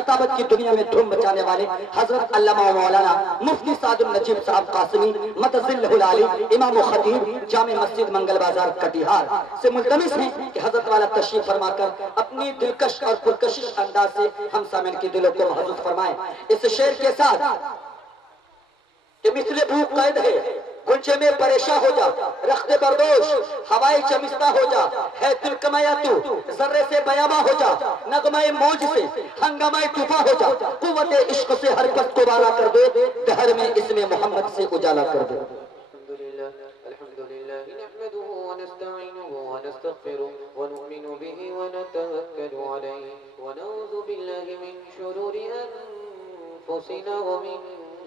खताबत की दुनिया में धूम मचाने वाले हजरत अल्लामा मौलाना मुफ्ती सादुल नजीब साहब कासिमी मतज़िल्लहुल आली इमाम खतीब जामे मस्जिद मंगल बाजार कटिहार से मुल्तमिस हैं कि हजरत वाला तशरीफ फरमाकर अपनी दिलकश और पुरकशिश अंदाज से हम सामिन के दिलों को महसूस फरमाएं। इस शेर के साथ कि मिसले भूख कैद है, गुंचे में परेशान हो जा, रख्ते बर्दोश हवाई चमिस्ता हो जा, है दिल कमाया तू जर्रे से बयामा हो जा, नगमाए मौज से हंगामाए तूफा हो जा, कुव्वते इश्क से हर पल को बाला कर दे, दहर में इसमें मोहम्मद से उजाला कर दे।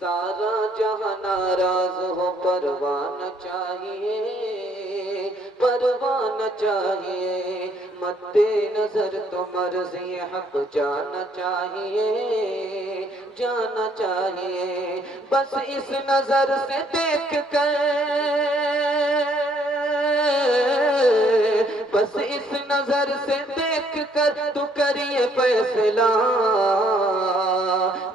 सारा जहां नाराज हो परवाना चाहिए परवाना चाहिए मद्दे नजर तो मर्ज़ी हक जाना चाहिए जाना चाहिए बस इस नजर से देख कर बस इस नजर से देख कर तू करिए फैसला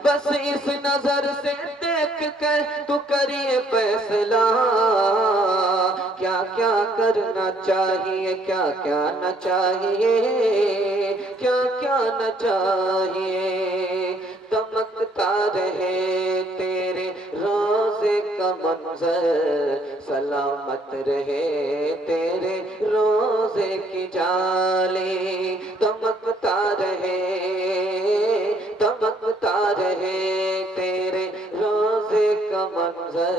बस इस नजर से देख कर तू करिए फैसला क्या क्या करना चाहिए क्या क्या न चाहिए क्या क्या न चाहिए दमकता रहे तेरे रोज़े का मंजर सलामत रहे तेरे रोज़े की जाली दमकता रहे तेरे रोज़े का मंजर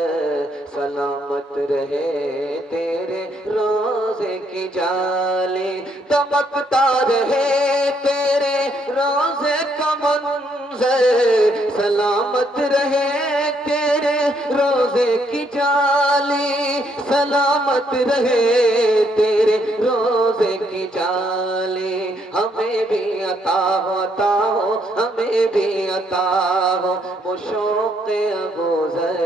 सलामत रहे तेरे रोज़े की जाली दमकता रहे तेरे रोज़े का मंजर सलामत रहे तेरे रोज़े की जाली सलामत रहे तेरे रोज़े की जाली हमें भी अता हो हमें भी अता हो वो शौक़े अबूज़र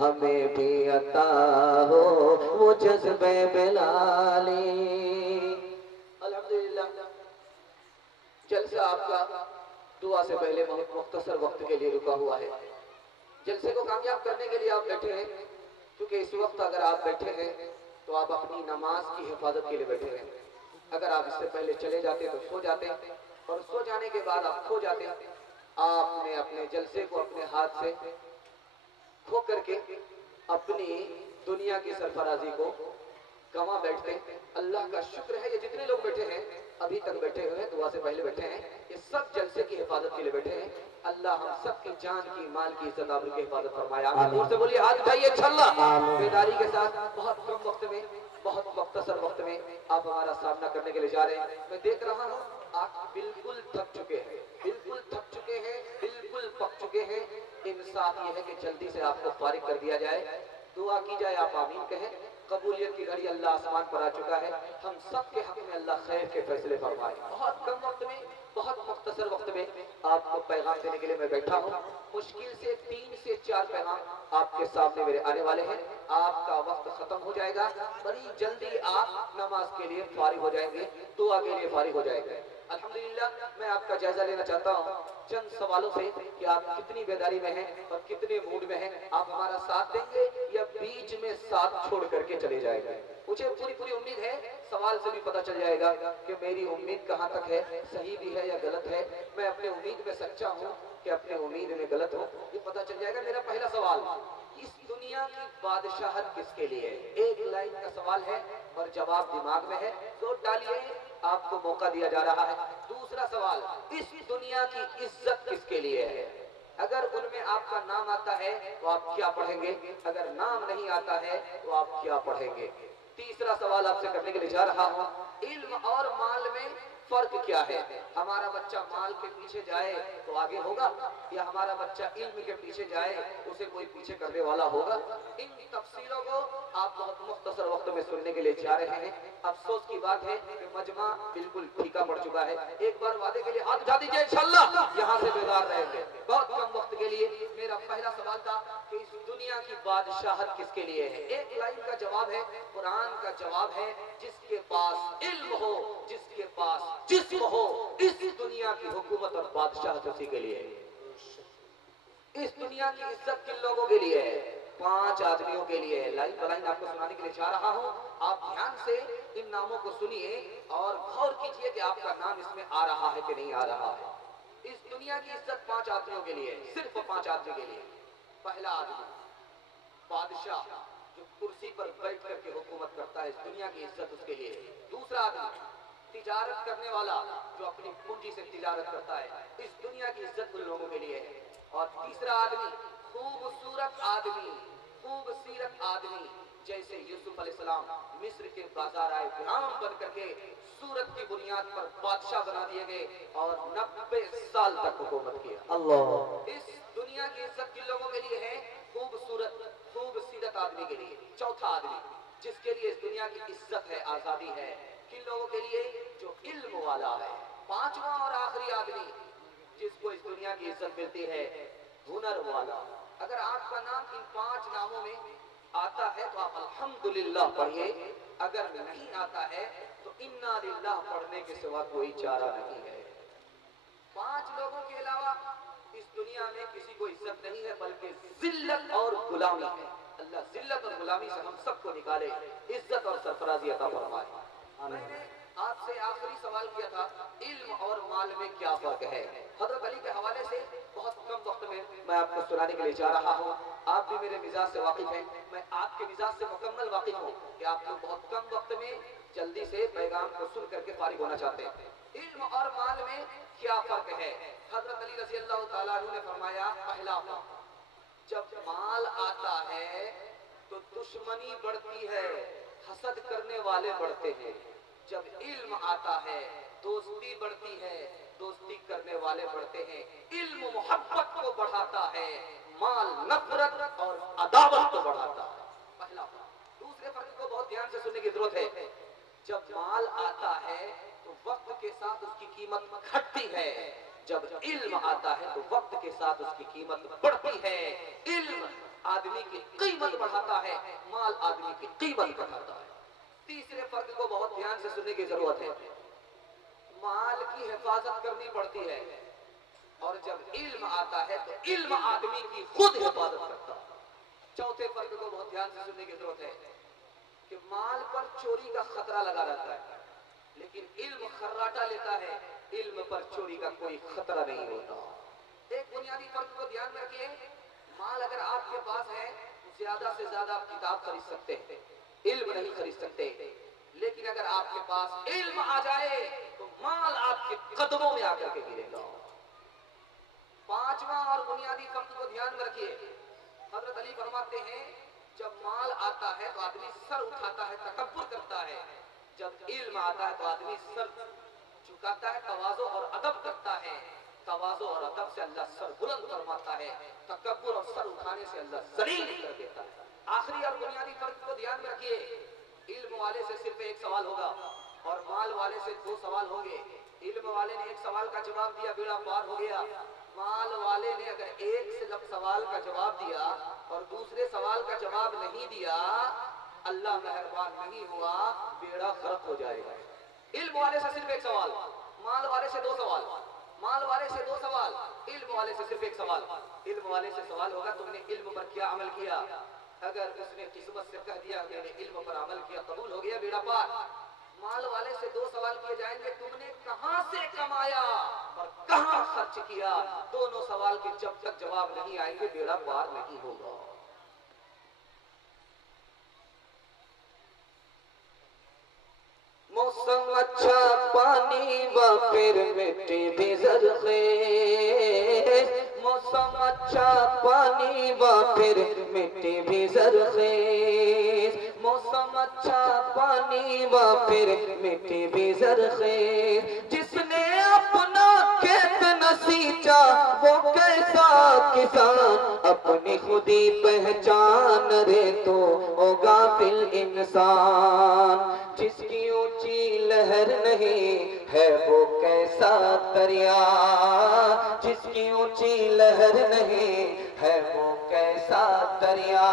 हमें भी अता हो वो जज़्बे बिलाली। अल्हम्दुलिल्लाह जलसा आपका दुआ से पहले बहुत मुख्तसर वक्त के लिए रुका हुआ है। जलसे को कामयाब करने के लिए आप बैठे हैं क्योंकि इस वक्त अगर आप बैठे हैं तो आप अपनी नमाज की हिफाजत के लिए बैठे हैं। अगर आप इससे पहले चले जाते तो सो जाते और सो जाने के बाद आप खो जाते। आपने अपने जलसे को अपने हाथ से खो करके अपनी दुनिया की सरफराजी को गंवा बैठते। अल्लाह का शुक्र है ये जितने लोग बैठे हैं अभी तक बैठे हुए हैं दुआ से पहले बैठे हैं ये सब जलसे की हिफाजत के लिए बैठे हैं। अल्लाह हम सब की जान की माल की इज्जत आबरू की हिफाजत फरमाया। जोर से बोलिए हाथ उठाइए इंशाअल्लाह। बेदारी के साथ बहुत कम वक्त में बहुत मुख्तसर वक्त में आप हमारा सामना करने के लिए जा रहे हैं। मैं देख रहा हूँ आप बिल्कुल थक चुके हैं बिल्कुल पक चुके हैं। इंसाफ ये है कि जल्दी से आपको फारिग कर दिया जाए दुआ की जाए आप आमीन कहें। कबूलियत की घड़ी अल्लाह आसमान पर आ चुका है। हम सब के हक में अल्लाह खैर के फैसले फरमाए। बहुत कम वक्त में बहुत मुख्तसर वक्त में आपको पैगाम देने के लिए मैं बैठा हूँ। मुश्किल से 3 से 4 पैगाम आपके सामने मेरे आने वाले हैं। आपका वक्त खत्म हो जाएगा। बड़ी जल्दी आप नमाज के लिए फारिग हो जाएंगे दुआ के लिए फारिग हो जाएंगे। अल्हम्दुलिल्लाह मैं आपका जायजा लेना चाहता हूँ चंद सवालों से कि आप कितनी बेदारी में हैं और कितने मूड में हैं। आप हमारा साथ देंगे या बीच में साथ छोड़ करके चले जाएंगे? मुझे पूरी पूरी उम्मीद है सवाल से भी पता चल जाएगा कि मेरी उम्मीद कहाँ तक है, सही भी है या गलत है। मैं अपने उम्मीद में सच्चा हूँ कि अपने उम्मीद में गलत हूँ, ये पता चल जाएगा। मेरा पहला सवाल, इस दुनिया की बादशाहत किसके लिए है? एक लाइन का सवाल है और जवाब दिमाग में है, जोर डालिए, आपको मौका दिया जा रहा है। दूसरा सवाल, इस दुनिया की इज्जत किसके लिए है? अगर उनमें आपका नाम आता है तो आप क्या पढ़ेंगे, अगर नाम नहीं आता है तो आप क्या पढ़ेंगे? तीसरा सवाल आपसे करने के लिए जा रहा हूँ, इल्म और माल में फर्क क्या है? हमारा बच्चा माल के पीछे जाए तो आगे होगा, या हमारा बच्चा इल्म के पीछे जाए उसे कोई पीछे करने वाला होगा? इन तफसीलों को आप बहुत मुख्तसर वक्त में सुनने के लिए जा रहे हैं। अफसोस की बात है कि मजमा बिल्कुल फीका पड़ चुका है। एक बार वादे के लिए हाथ उठा दीजिए, इंशाअल्लाह यहाँ से बेदार रहेंगे। बहुत कम वक्त के लिए मेरा पहला सवाल था कि इस दुनिया की बादशाहत किसके लिए है? एक लाइन का जवाब है, कुरान का जवाब है, जिसके पास इल्म हो, जिसके पास जिस्म हो, इस दुनिया की हुकूमत और बादशाहत उसी के लिए है। इस दुनिया की इज्जत किन लोगों के लिए है? 5 आदमियों के लिए है। लाइन बाय लाइन आपको सुनाने के लिए जा रहा हूँ, आप ध्यान से इन नामों को सुनिए और गौर कीजिए कि आपका नाम इसमें आ रहा है कि नहीं आ रहा है। इस दुनिया की इज्जत 5 आदमियों के लिए, सिर्फ 5 आदमी के लिए। पहला आदमी बादशाह, जो कुर्सी पर बैठ करके हुकूमत करता है, इस दुनिया की इज्जत उसके लिए। दूसरा आदमी तिजारत करने वाला, जो अपनी पूंजी से तिजारत करता है, इस दुनिया की इज्जत उन लोगों के लिए है। और तीसरा आदमी खूबसूरत आदमी, खूबसूरत आदमी, जैसे यूसुफ अलैहिस्सलाम मिस्र के बाजार आए, गुलाम बन करके सूरत की बुनियाद पर बादशाह बना दिए गए और 90 साल तक हुकूमत किया। अल्लाह। इस दुनिया की इज्जत किन लोगों के लिए है? खूबसूरत आदमी के लिए। चौथा आदमी जिसके लिए इस दुनिया की इज्जत है, आजादी है, किन लोगों के लिए? जो इल्म वाला है। पांचवा और आखिरी आदमी जिसको इस दुनिया की इज्जत मिलती है, हुनर वाला। अगर आपका नाम इन 5 नामों में आता है तो आप अल्हम्दुलिल्लाह पढ़िए, अगर नहीं आता है तो इन्ना लिल्लाह पढ़ने के सिवा कोई चारा नहीं है। 5 लोगों के अलावा इस दुनिया में किसी को इज्जत नहीं है, बल्कि जिल्लत और गुलामी है। अल्लाह जिल्लत और गुलामी से हम सबको निकाले, इज्जत और सरफराजी अता फरमाए। मैंने आपसे आखिरी सवाल किया था, इल्म और माल में क्या फर्क है? हजरत अली के हवाले से बहुत कम वक्त में मैं आपको सुनाने के लिए जा रहा हूँ। आप भी मेरे मिजाज से वाकिफ हैं, मैं आपके मिजाज से मुकम्मल वाकिफ हूँ कि आप लोग बहुत कम वक्त में जल्दी से पैगाम को सुन करके फारिग होना चाहते हैं। इल्म और माल में क्या फर्क है? हजरत अली रज़ी अल्लाह ताला अन्हु ने फरमाया, पहला फर्क, जब माल आता है तो दुश्मनी बढ़ती है, हसद करने वाले बढ़ते हैं। जब इल्म आता है दोस्ती बढ़ती है, दोस्ती करने वाले बढ़ते हैं। इल्म मोहब्बत को बढ़ाता है, माल नफरत और अदावत को बढ़ाता है। पहला फर्क। दूसरे फर्क को बहुत ध्यान से सुनने की जरूरत है। जब माल आता है तो वक्त के साथ उसकी कीमत घटती है, जब इल्म आता है तो वक्त के साथ उसकी कीमत बढ़ती है। इल्म आदमी की कीमत बढ़ाता है, माल आदमी की कीमत बढ़ाता है। तीसरे फर्क को बहुत ध्यान से सुनने की जरूरत है। माल की हिफाजत करनी पड़ती है और जब इल्म आता है तो इल्म आदमी की खुद हिफाजत करता है। चौथे फर्क को बहुत ध्यान से सुनने की जरूरत है कि माल पर चोरी का खतरा लगा रहता है, लेकिन इल्म खर्राटा लेता है, इल्म पर चोरी का कोई खतरा नहीं होता। एक बुनियादी फर्क को ध्यान में रखिए, माल अगर आपके पास है तो ज्यादा से ज्यादा आप किताब खरीद सकते हैं, इल्म नहीं खरीद सकते। लेकिन अगर आपके पास इल्म आ जाए तो माल आपके कदमों में आकर के गिरेगा। पांचवा और बुनियादी फर्क को ध्यान में रखिए, हजरत अली फरमाते हैं, जब माल आता है तो आदमी सर उठाता है, तकब्बुर करता है। जब इल्म आता है तो आदमी सर झुकाता है, तवाज़ो और अदब करता है। तवाज़ो और अदब से अल्लाह सर बुलंद फरमाता है, तकब्बुर और सर उठाने से अल्लाह ज़लील कर देता है। आखिरी और बुनियादी फर्क को ध्यान में रखिए, इल्म वाले से सिर्फ एक सवाल होगा और माल वाले से 2 सवाल होंगे। इल्म वाले ने एक सवाल का जवाब दिया, बेड़ा पार हो गया। माल वाले ने अगर एक सवाल का जवाब दिया और दूसरे सवाल का जवाब नहीं दिया, अल्लाह मेहरबान नहीं हुआ, बेड़ा गर्क हो जाएगा। इल्म वाले से सिर्फ एक सवाल, माल वाले से 2 सवाल, माल वाले से 2 सवाल, इल्म वाले से सिर्फ 1 सवाल। इल्म वाले से सवाल होगा तुमने इल्म पर क्या अमल किया? अगर उसने किस्मत से कह दिया मैंने इल्म पर अमल किया, कबूल हो गया, बेड़ा पार। माल वाले से 2 सवाल किए जाएंगे, तुमने कहां से कमाया और कहां खर्च किया? दोनों सवाल के जब तक जवाब नहीं आएंगे बेड़ा पार नहीं होगा। मौसम अच्छा पानी व फिर मिट्टी भी ज़रख़ेज़, मौसम अच्छा पानी व फिर मिट्टी भी ज़रख़ेज़, मौसम अच्छा पानी व फिर मिट्टी भी ज़रख़ेज़। जिसने अपना खेत न सींचा वो कैसा किसान, अपनी खुदी पहचान रे तो ओ गाफिल इंसान। जिसकी ऊंची लहर नहीं है वो कैसा दरिया, जिसकी ऊंची लहर नहीं है वो कैसा दरिया,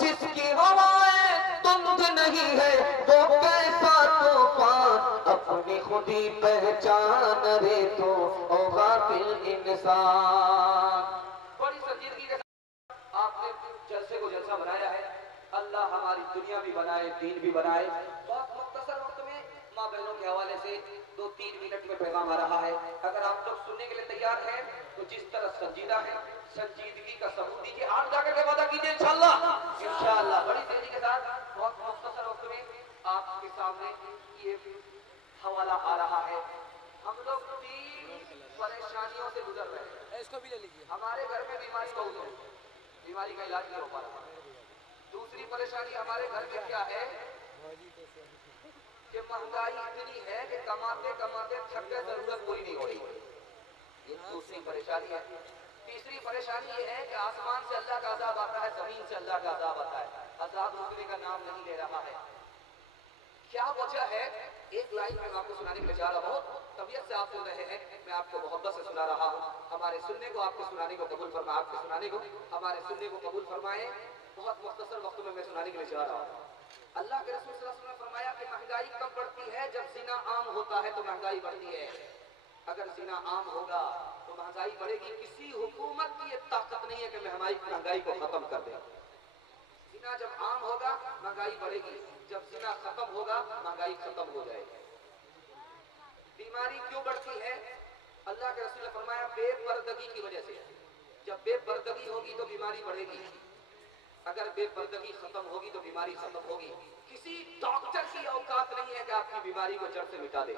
जिसकी हवाएं तुंद नहीं है वो कैसा तूफान, अपनी खुदी पहचान रे तो ओ गाफिल इंसान। बड़ी संजीदगी के साथ आपने जलसे को जलसा बनाया है। अल्लाह हमारी दुनिया भी बनाए, दीन भी बनाए। बहुत मुख्तसर वक्त में माँ बहनों के हवाले से 2-3 मिनट में पैगाम आ रहा है। अगर आप लोग सुनने के लिए तैयार हैं तो जिस तरह संजीदा है, संजीदगी का सबूत दीजिए। आप जाकर के वादा कीजिए इंशाअल्लाह, इंशाअल्लाह बड़ी तेजी के साथ बहुत मुख्तसर वक्त में आपके सामने ये हवाला आ रहा है। हम लोग 3 परेशानियों से गुजर रहे हैं। इसको भी ले लीजिए। हमारे घर में बीमारी बहुत है, बीमारी का इलाज नहीं हो पा रहा। दूसरी परेशानी हमारे घर में क्या है कि महंगाई इतनी है कि कमाते कमाते थक गए, जरूरत पूरी नहीं हो रही। ये दूसरी परेशानी है। तीसरी परेशानी ये है कि आसमान से अल्लाह का अज़ाब आता है, जमीन से अल्लाह का अज़ाब आता है, अज़ाब रुकने का नाम नहीं ले रहा है। क्या वजह है? एक लाइन में आपको सुनाने के लिए जा रहा हूँ। तबीयत से आप सुन रहे हैं, मैं आपको मोहब्बत से सुना रहा हूँ। हमारे सुनने को आपके सुनाने को कबूल फरमाए, आपके सुनाने को हमारे सुनने को कबूल फरमाए। बहुत मुख्तसर वक्त में मैं सुनाने के लिए जा रहा हूँ। अल्लाह के रसूल सल्लल्लाहु अलैहि वसल्लम ने फरमाया कि महंगाई कब बढ़ती है? जब जिना आम होता है तो महंगाई बढ़ती है। अगर जिना आम होगा तो महंगाई बढ़ेगी। किसी हुकूमत की ये ताकत नहीं है कि महंगाई को खत्म कर दे। जिना जब आम होगा महंगाई बढ़ेगी, जब जिना खत्म होगा महंगाई खत्म हो जाएगी। बीमारी क्यों बढ़ती है? अल्लाह के रसूल ने फरमाया बेपर्दगी की वजह से। जब बेपर्दगी होगी तो बीमारी बढ़ेगी, अगर बेपर्दगी खत्म होगी तो बीमारी खत्म होगी। किसी डॉक्टर की औकात नहीं है कि आपकी बीमारी को जड़ से मिटा दे।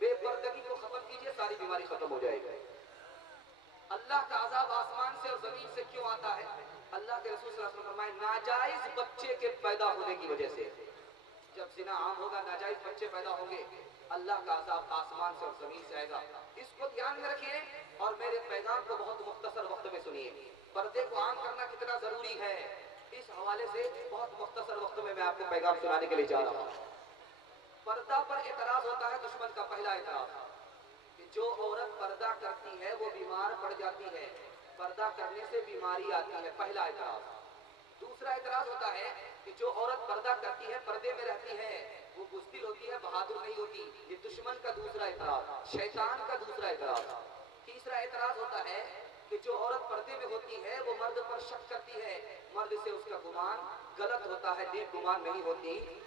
बेपर्दगी को खत्म कीजिए, सारी बीमारी खत्म हो जाएगी। अल्लाह का अज़ाब आसमान से और जमीन से क्यों आता है? अल्लाह के रसूल सल्लल्लाहु अलैहि वसल्लम फरमाए नाजायज बच्चे के पैदा होने की वजह से। जब जिना आम होगा, नाजायज बच्चे पैदा होंगे, अल्लाह का अज़ाब आसमान से और जमीन से आएगा। इसको ध्यान में रखिए और मेरे पैगाम को बहुत मुख्तसर वक्त में सुनिए। पर्दे को आम करना कितना जरूरी है, इस हवाले से बहुत मुख्तसर वक्त में मैं आपको पैगाम सुनाने के लिए जा रहा हूँ। पर्दा पर एतराज होता है दुश्मन का पहला एतराज कि जो औरत पर्दा करती है वो बीमार पड़ जाती है, पर्दा करने से बीमारी आती है, पहला एतराज। दूसरा एतराज होता है कि जो औरत पर्दा करती है, पर्दे में रहती है, वो बुज़दिल होती है, बहादुर नहीं होती। ये दुश्मन का दूसरा एतराज, शैतान का दूसरा एतराज। तीसरा एतराज होता है कि जो औरत पर्दे में होती है वो मर्द पर शक करती है, मर्द से उसका गुमान गलत होता है, नेक गुमान नहीं होती।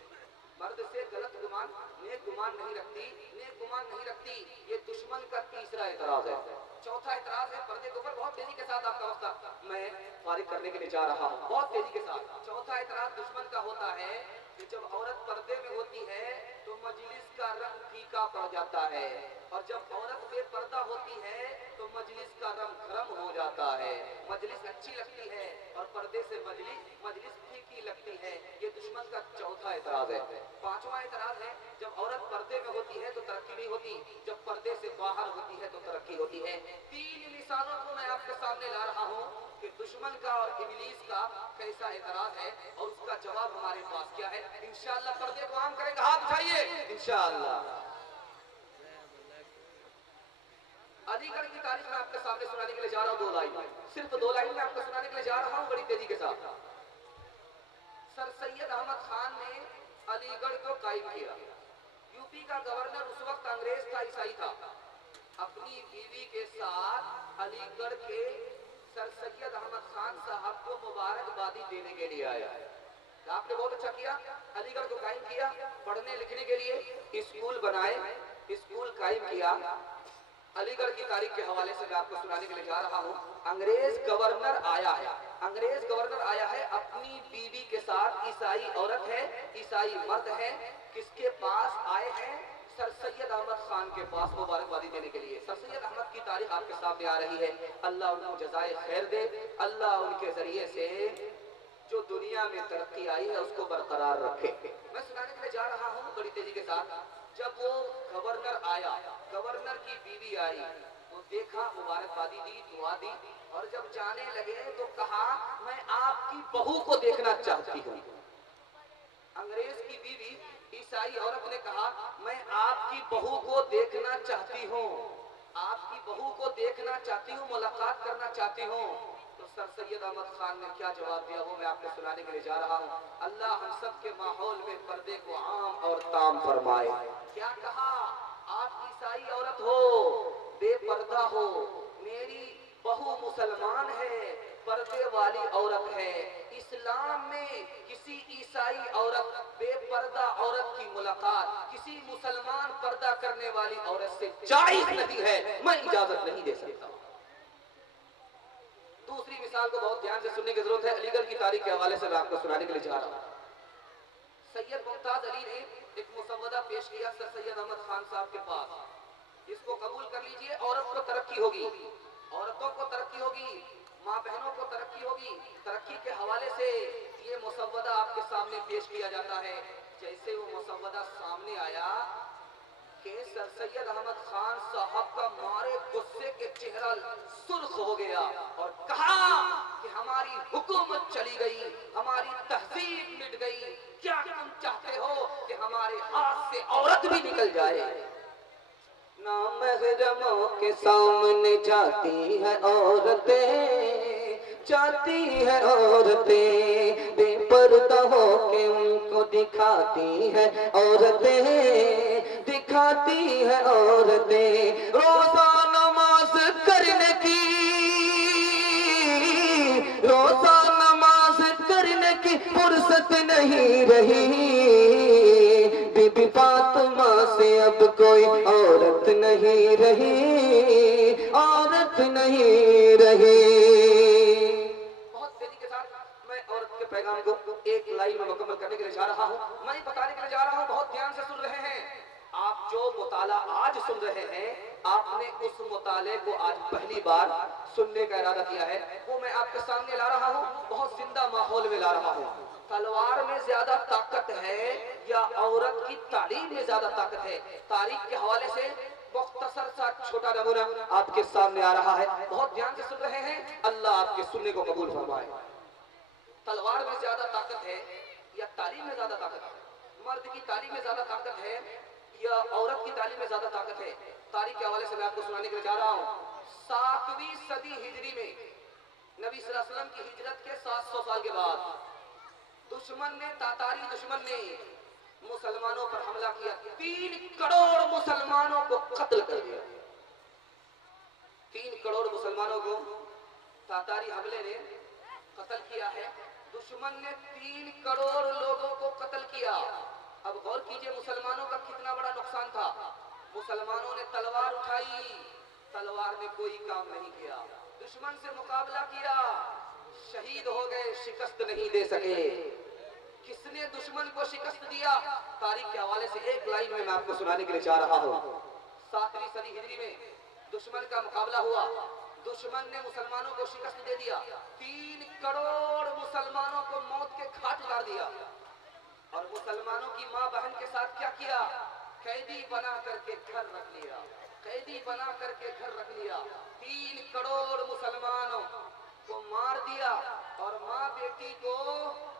मर्द से गलत गुमान, नेक गुमान नहीं रखती, नेक गुमान नहीं रखती। ये दुश्मन का तीसरा एतराज है। चौथा एतराज है पर्दे के ऊपर। बहुत तेजी के साथ आपका वक्त मैं फारिग करने के लिए जा रहा हूँ, बहुत तेजी के साथ। चौथा एतराज दुश्मन का होता है कि जब औरत पर्दे में होती है तो मजलिस का रंग फीका पड़ जाता है, और जब औरत बेपर्दा होती है तो मजलिस का रंग गरम हो जाता है। मजलिस अच्छी लगती है और पर्दे से मजलिस फीकी लगती है। ये दुश्मन का चौथा एतराज है। पांचवा एतराज है जब औरत पर्दे में होती है तो तरक्की नहीं होती, जब पर्दे से बाहर होती है तो तरक्की होती है। 3 मिसालों को मैं आपके सामने ला रहा हूँ कि दुश्मन का और इब्लीस का कैसा एतराज है और उसका जवाब हमारे पास क्या है। इंशाअल्लाह पर्दे को आम करेंगे, हाथ उठाइए इंशाअल्लाह। अलीगढ़ की तारीख में आपके सामने सुनाने के लिए जा रहा हूँ, 2 लाइन, सिर्फ 2 लाइन में आपको सुनाने के लिए जा रहा हूँ बड़ी तेजी के साथ। सर सैयद अहमद खान ने अलीगढ़ को कायम किया। यूपी का गवर्नर उस वक्त अंग्रेज था, ईसाई था। अपनी बीवी के साथ अलीगढ़ के सर सैयद अहमद खान साहब को मुबारकबादी देने के लिए आया है। आपने बहुत अच्छा किया, अलीगढ़ को कायम किया, पढ़ने लिखने के लिए स्कूल बनाए, स्कूल कायम किया। अलीगढ़ की तारीख के हवाले से मैं आपको सुनाने के लिए जा रहा हूँ। अंग्रेज गवर्नर आया है, अंग्रेज गवर्नर आया है अपनी बीवी के साथ। ईसाई औरत है, ईसाई मर्द है। किसके पास आए हैं? सर सैयद अहमद खान के पास मुबारकबादी देने के लिए। सर सैयद अहमद की तारीख आपके सामने आ रही है। अल्लाह उनको जज़ाए खैर दे, अल्लाह उनके जरिए से जो दुनिया में तरक्की आई है उसको बरकरार रखे। मैं सुनाने के लिए जा रहा हूँ बड़ी तेजी के साथ। जब वो गवर्नर आया, गवर्नर की बीवी आई तो देखा, मुबारकबादी दी, दुआ दी, और जब जाने लगे तो कहा मैं आपकी बहू को देखना चाहती हूँ। अंग्रेज की बीवी ईसाई औरत ने कहा मैं आपकी बहू को देखना चाहती हूँ, आपकी बहू को देखना चाहती हूँ, मुलाकात करना चाहती हूँ। तो सर सैयद अहमद खान ने क्या जवाब दिया वो मैं आपको सुनाने के लिए जा रहा हूँ। अल्लाह हम सब के माहौल में पर्दे को आम और ताम फरमाए। क्या कहा? आप ईसाई औरत हो, बेपर्दा हो, मेरी बहू मुसलमान है, पर्दे वाली औरत है। इस्लाम में किसी ईसाई औरत, बेपर्दा औरत की मुलाकात किसी मुसलमान पर्दा करने वाली औरत से जायज नहीं है, मैं इजाजत नहीं दे सकता। दूसरी मिसाल को बहुत ध्यान से सुनने की जरूरत है। अलीगढ़ की तारीख के हवाले से मैं आपको सुनाने के लिए जा रहा हूँ। सैयद मुमताज अली ने एक मुसव्वदा पेश किया सर सैयद अहमद खान साहब के पास। इसको कबूल कर लीजिए, औरत को तरक्की होगी, औरतों को तरक्की होगी, माँ बहनों को तरक्की होगी। तरक्की के हवाले से ये मुसव्वदा आपके सामने पेश किया जाता है। जैसे वो मुसव्वदा सामने आया कि सर सैयद अहमद खान साहब का मारे गुस्से के चेहरा सुर्ख हो गया और कहा कि हमारी हुकूमत चली गई, हमारी तहजीब मिट गई। क्या तुम चाहते हो कि हमारे हाथ से औरत भी निकल जाए? नामहरमों के सामने जाती है औरतें, जाती है औरतें, बेपर्दा हो के उनको दिखाती है औरतें, दिखाती है औरतें। रोजा नमाज करने की, रोजा नमाज करने की फुर्सत नहीं रही। बीबी फातिमा से अब कोई औरत नहीं रही, औरत नहीं रही। बहुत तेजी के साथ मैं औरत के पैगाम को एक लाइन में मुकम्मल करने के लिए जा रहा हूँ। मैं बताने के लिए जा रहा हूँ, बहुत ध्यान से सुन रहे हैं। आप जो मुताला आज सुन रहे हैं, आपने उस मुताले को आज पहली बार सुनने का इरादा किया है, वो मैं आपके सामने ला रहा हूँ, बहुत जिंदा माहौल में ला रहा हूँ। तलवार में ज्यादा ताकत है या औरत की तालीम में ज्यादा ताकत है? तारीख के हवाले से मुख्तसर सा छोटा नमूना आपके सामने आ रहा है, बहुत ध्यान से सुन रहे हैं। अल्लाह आपके सुनने को कबूल फरमाए। तलवार में ज्यादा ताकत है या तालीम में ज्यादा ताकत है? मर्द की तालीम में ज्यादा ताकत है या औरत की तालीम में ज्यादा ताकत है? तारीख के हवाले से मैं आपको सुनाने के लिए जा रहा हूँ। 7वीं सदी हिजरी में, नबी सल्लल्लाहु अलैहि वसल्लम की हिजरत के 700 साल के बाद, दुश्मन ने, तातारी दुश्मन ने मुसलमानों पर हमला किया। 3 करोड़ मुसलमानों को कत्ल कर दिया। 3 करोड़ मुसलमानों को तातारी हमले ने कत्ल किया है। दुश्मन ने 3 करोड़ लोगों को कत्ल किया। अब गौर कीजिए मुसलमानों का कितना बड़ा नुकसान था। मुसलमानों ने तलवार उठाई, तलवार ने कोई काम नहीं किया। दुश्मन से मुकाबला किया, शहीद हो गए, शिकस्त नहीं दे सके। किसने दुश्मन को शिकस्त दिया? तारीख के हवाले से एक लाइन में मैं आपको सुनाने के लिए जा रहा हूँ। 7वीं सदी हिजरी में दुश्मन का मुकाबला हुआ, दुश्मन ने मुसलमानों को शिकस्त दे दिया। 3 करोड़ मुसलमानों को मौत के घाट उतार दिया। और मुसलमानों की माँ बहन के साथ क्या किया? कैदी बना करके घर रख लिया, कैदी बना करके घर रख लिया। 3 करोड़ मुसलमानों को मार दिया और माँ बेटी को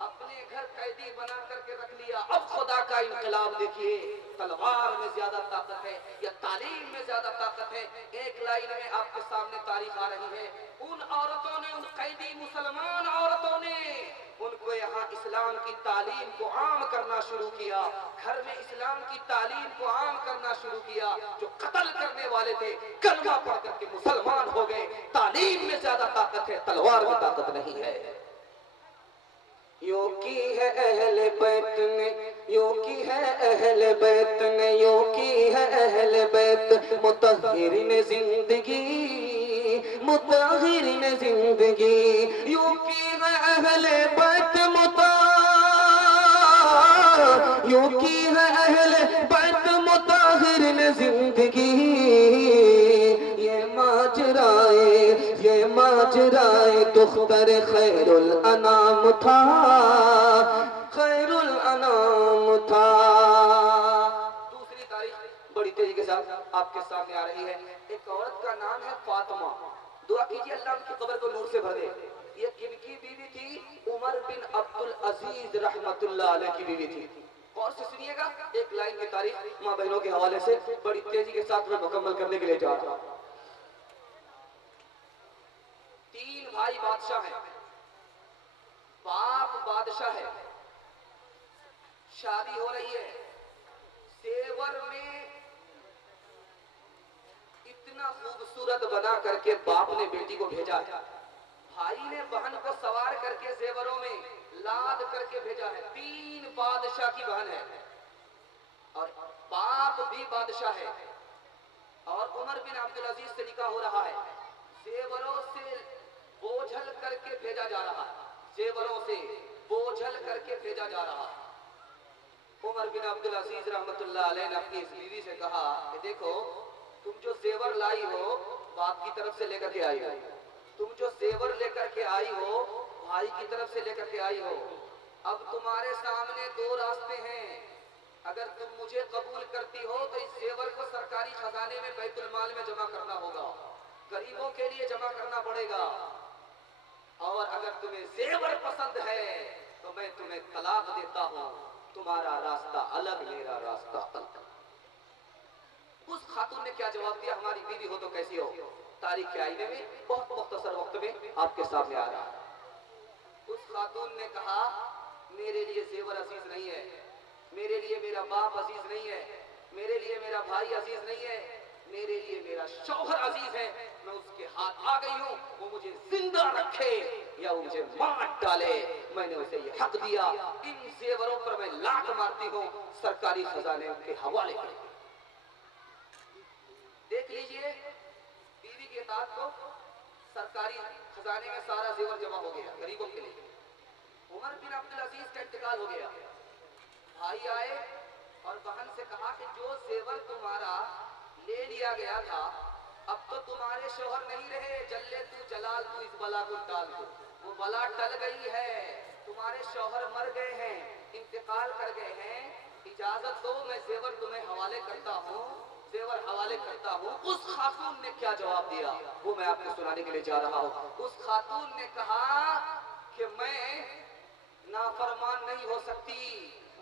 अपने घर कैदी बना करके रख लिया। अब खुदा का इनकलाब देखिए, तलवार में ज्यादा ताकत है या तालीम में ज्यादा ताकत है। एक लाइन में आपके सामने तारीख आ रही है, उन औरतों ने, उन कैदी मुसलमान औरतों ने उनको यहाँ इस्लाम की तालीम को आम करना शुरू किया, घर में इस्लाम की तालीम को आम करना शुरू किया। जो कत्ल करने वाले थे कलमा पढ़ करके मुसलमान हो गए। तालीम में ज्यादा ताकत है, तलवार में ताकत नहीं है। यो की है अहले बैत ने, यो की है अहले बैत ने, यो की है अहले बैत मुतहिरीन जिंदगी, मुतहिरीन जिंदगी। यो की है अहले बैत यो की है अहले बैत मुतहिरीन जिंदगी। ये माजराए दुख्तर खैरुल अनाम था, खैरुल अनाम था। दूसरी तारीख बड़ी तेजी के साथ आपके सामने आ रही है। एक औरत का नाम है फातिमा। दुआ कीजिए अल्लाह उनकी कब्र को नूर से भर दे। ये किनकी बीवी थी? उमर बिन अब्दुल अजीज रहमतुल्लाह अलैह की बीवी थी। और से सुनिएगा, एक लाइन की तारीख माँ बहनों के हवाले से बड़ी तेजी के साथ मैं मुकम्मल करने के लिए जा रहा हूँ। 3 भाई बादशाह हैं, बाप बादशाह है, शादी हो रही है। सेवर में इतना खूबसूरत बना करके बाप ने बेटी को भेजा है। भाई ने बहन को सवार करके जेवरों में लाद करके भेजा है। 3 बादशाह की बहन है और बाप भी बादशाह है और उमर बिन अब्दुल अजीज से निकाह हो रहा है। जेवरों से बोझल करके भेजा जा रहा है, जेवरों से बोझल करके भेजा जा रहा है। उमर बिन अब्दुल अजीज रहमतुल्लाह अलैह ने अपनी इस बीवी से कहा कि देखो, तुम जो जेवर लाई हो बाप की तरफ से लेकर के आई हो, तुम जो जेवर लेकर के आई हो भाई की तरफ से लेकर के आई हो। अब तुम्हारे सामने 2 रास्ते हैं। अगर तुम मुझे कबूल करती हो तो इस जेवर को सरकारी खजाने में बैतुल माल में जमा करना होगा, गरीबों के लिए जमा करना पड़ेगा। और अगर तुम्हें जेवर पसंद है तो मैं तुम्हें तलाक देता हूँ, तुम्हारा रास्ता अलग, मेरा रास्ता अलग। उस खातून ने क्या जवाब दिया? हमारी बीवी हो तो कैसी हो? तारीख के आईने में बहुत मुख्तसर वक्त में आपके सामने आ रहा है। उस खातून ने कहा, मेरे लिए जेवर अजीज नहीं है, मेरे लिए मेरा बाप अजीज नहीं है, मेरे लिए मेरा भाई अजीज नहीं है, मेरे लिए मेरा शौहर अजीज है। मैं उसके हाथ आ गई हूँ, वो मुझे जिंदा रखे या वो मुझे मार डाले, मैंने उसे ये हक दिया। इन जेवरों पर मैं लात मारती हूँ, सरकारी खजाने के हवाले कर। देख लीजिए बीवी के इताअत को, सरकारी खजाने में सारा जेवर जमा हो गया गरीबों के लिए। उमर बिन अब्दुल अजीज का इंतकाल हो गया। भाई आए और बहन से कहा कि जो जेवर तुम्हारा ले लिया गया था, अब तो तुम्हारे शौहर नहीं रहे, जल्ले तू जलाल तू इस बला को टाल दो। वो बला टल गई है, तुम्हारे शौहर मर गए हैं, इंतकाल कर गए हैं, इजाजत दो मैं जेवर तुम्हें हवाले करता हूँ, जेवर हवाले करता हूँ। उस खातून ने क्या जवाब दिया वो मैं आपको सुनाने के लिए जा रहा हूँ। उस खातून ने कहा कि मैं नाफरमान नहीं हो सकती,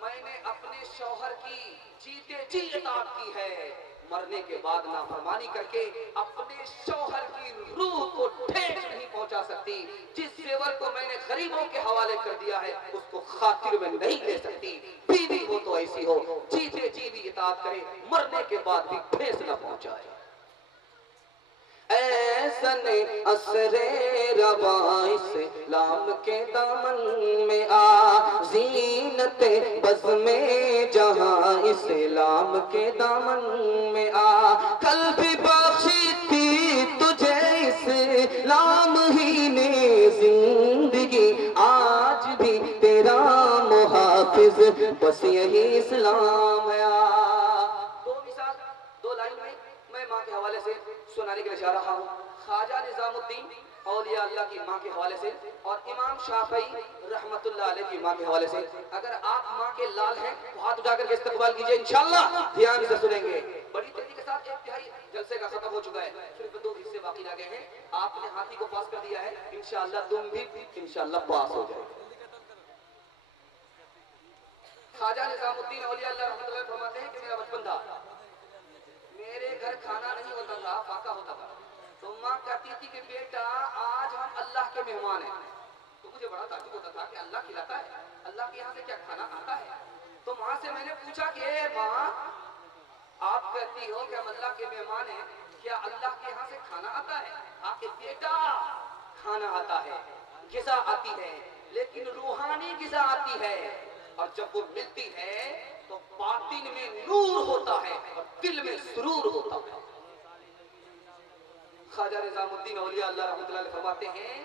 मैंने अपने शौहर की जीते जी इताअत की है, मरने के बाद नाफरमानी करके अपने शौहर की रूह को ठेस नहीं पहुंचा सकती। जिस जेवर को मैंने गरीबों के हवाले कर दिया है उसको खातिर में नहीं ले सकती। बीवी हो तो ऐसी हो, जीते जी भी इताअत करे, मरने के बाद भी ठेस न पहुंचाए। ऐसने असरे रवा इस्लाम के दामन में आ, ज़ीनते बज़ में जहां इस्लाम के दामन में आ। कल भी बख्शी थी तुझे इस्लाम ही ने जिंदगी, आज भी तेरा मुहाफिज बस यही इस्लाम है। 2 मिसाल 2 लाइन में मैं माँ के हवाले से सुनाने के लिए जा रहा हूँ। ख्वाजा निजामुद्दीन औलिया अल्लाह की माँ के हवाले से और इमाम शाफई रहमतुल्लाह अलैह की माँ के हवाले से। अगर आप माँ के लाल हैं तो हाथ उठाकर के इस्तकबाल कीजिए, इंशाअल्लाह ध्यान से सुनेंगे। बड़ी तेजी के साथ 1 तिहाई जलसे का खत्म हो चुका है, सिर्फ 2 हिस्से बाकी रह गए हैं। आपने हाथी को पास कर दिया है, इंशाअल्लाह तुम भी इंशाअल्लाह पास हो जाएगा। ख्वाजा निजामुद्दीन औलिया अल्लाह रहमतुल्लाह फरमाते हैं कि मेरा बचपन था, मेरे घर खाना नहीं होता था, फाका होता था। तो माँ कहती थी कि बेटा आज हम अल्लाह के मेहमान हैं। तो मुझे बड़ा ताज्जुब होता था कि अल्लाह खिलाता है, अल्लाह के यहाँ से क्या खाना आता है। तो माँ से मैंने पूछा कि माँ आप कहती हो कि हम अल्लाह के मेहमान हैं, क्या अल्लाह के यहाँ से खाना आता है। आके बेटा खाना आता है, गिज़ा आती है, लेकिन रूहानी गिज़ा आती है, और जब वो मिलती है तो बातिन में नूर होता है और दिल में सुरूर होता है। ख्वाजा निजामुद्दीन औलिया अल्लाह रहमतुल्लाह अलैह फरमाते हैं,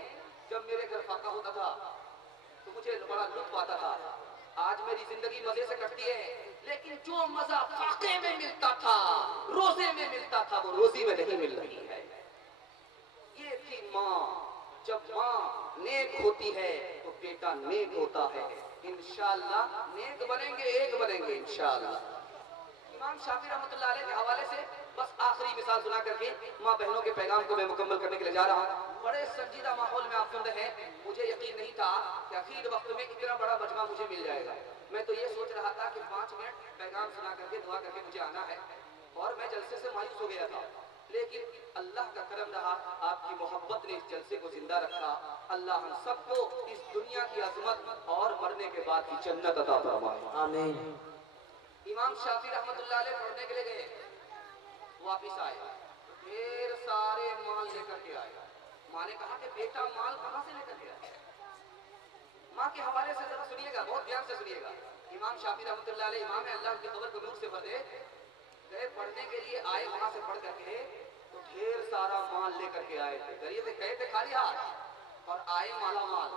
जब मेरे घर फाका होता था तो मुझे बड़ा लुत्फ आता था। आज मेरी जिंदगी मजे से कटती है, लेकिन जो मजा फाके में मिलता था, रोजे में मिलता था, वो रोजी में नहीं मिल रही है। ये थी माँ। जब माँ नेक होती है तो बेटा नेक होता है। इंशाअल्लाह नेक बनेंगे, एक बनेंगे इंशाअल्लाह। इमाम शाफी रहमतुल्लाह अलैह के हवाले से बस आखिरी मिसाल सुना करके माँ बहनों के पैगाम को मैं मुकम्मल करने के लिए जा रहा हूँ। बड़े संजीदा माहौल में आप सुन रहे हैं, मुझे यकीन नहीं था कि आखिर वक्त में इतना बड़ा मजमा मुझे मिल जाएगा। मैं तो ये सोच रहा था कि 5 मिनट पैगाम सुना करके दुआ करके मुझे आना है, और मैं जलसे से मायूस हो गया था। लेकिन अल्लाह का करम रहा, आपकी मोहब्बत ने इस जलसे को जिंदा रखा। अल्लाह हम सबको इस दुनिया की अजमत और मरने के बाद की जन्नत अता फरमाए, आमीन। इमाम शाफी रहमतुल्लाह अलैह पढ़ने के लिए गए, वापिस आए, ढेर सारे माल लेकर के आए। माँ ने कहा कि बेटा माल कहाँ से लेकर के आए। माँ के हवाले से जरा सुनिएगा, बहुत ध्यान से सुनिएगा। इमाम शाफी रहमतुल्लाह अलैह इमाम है, अल्लाह की कब्र को नूर से भर दे, गए पढ़ने के लिए आए, वहां से पढ़ करके तो ढेर सारा माल लेकर के आए थे। गरीब थे, गए थे खाली हाथ और आए माला माल।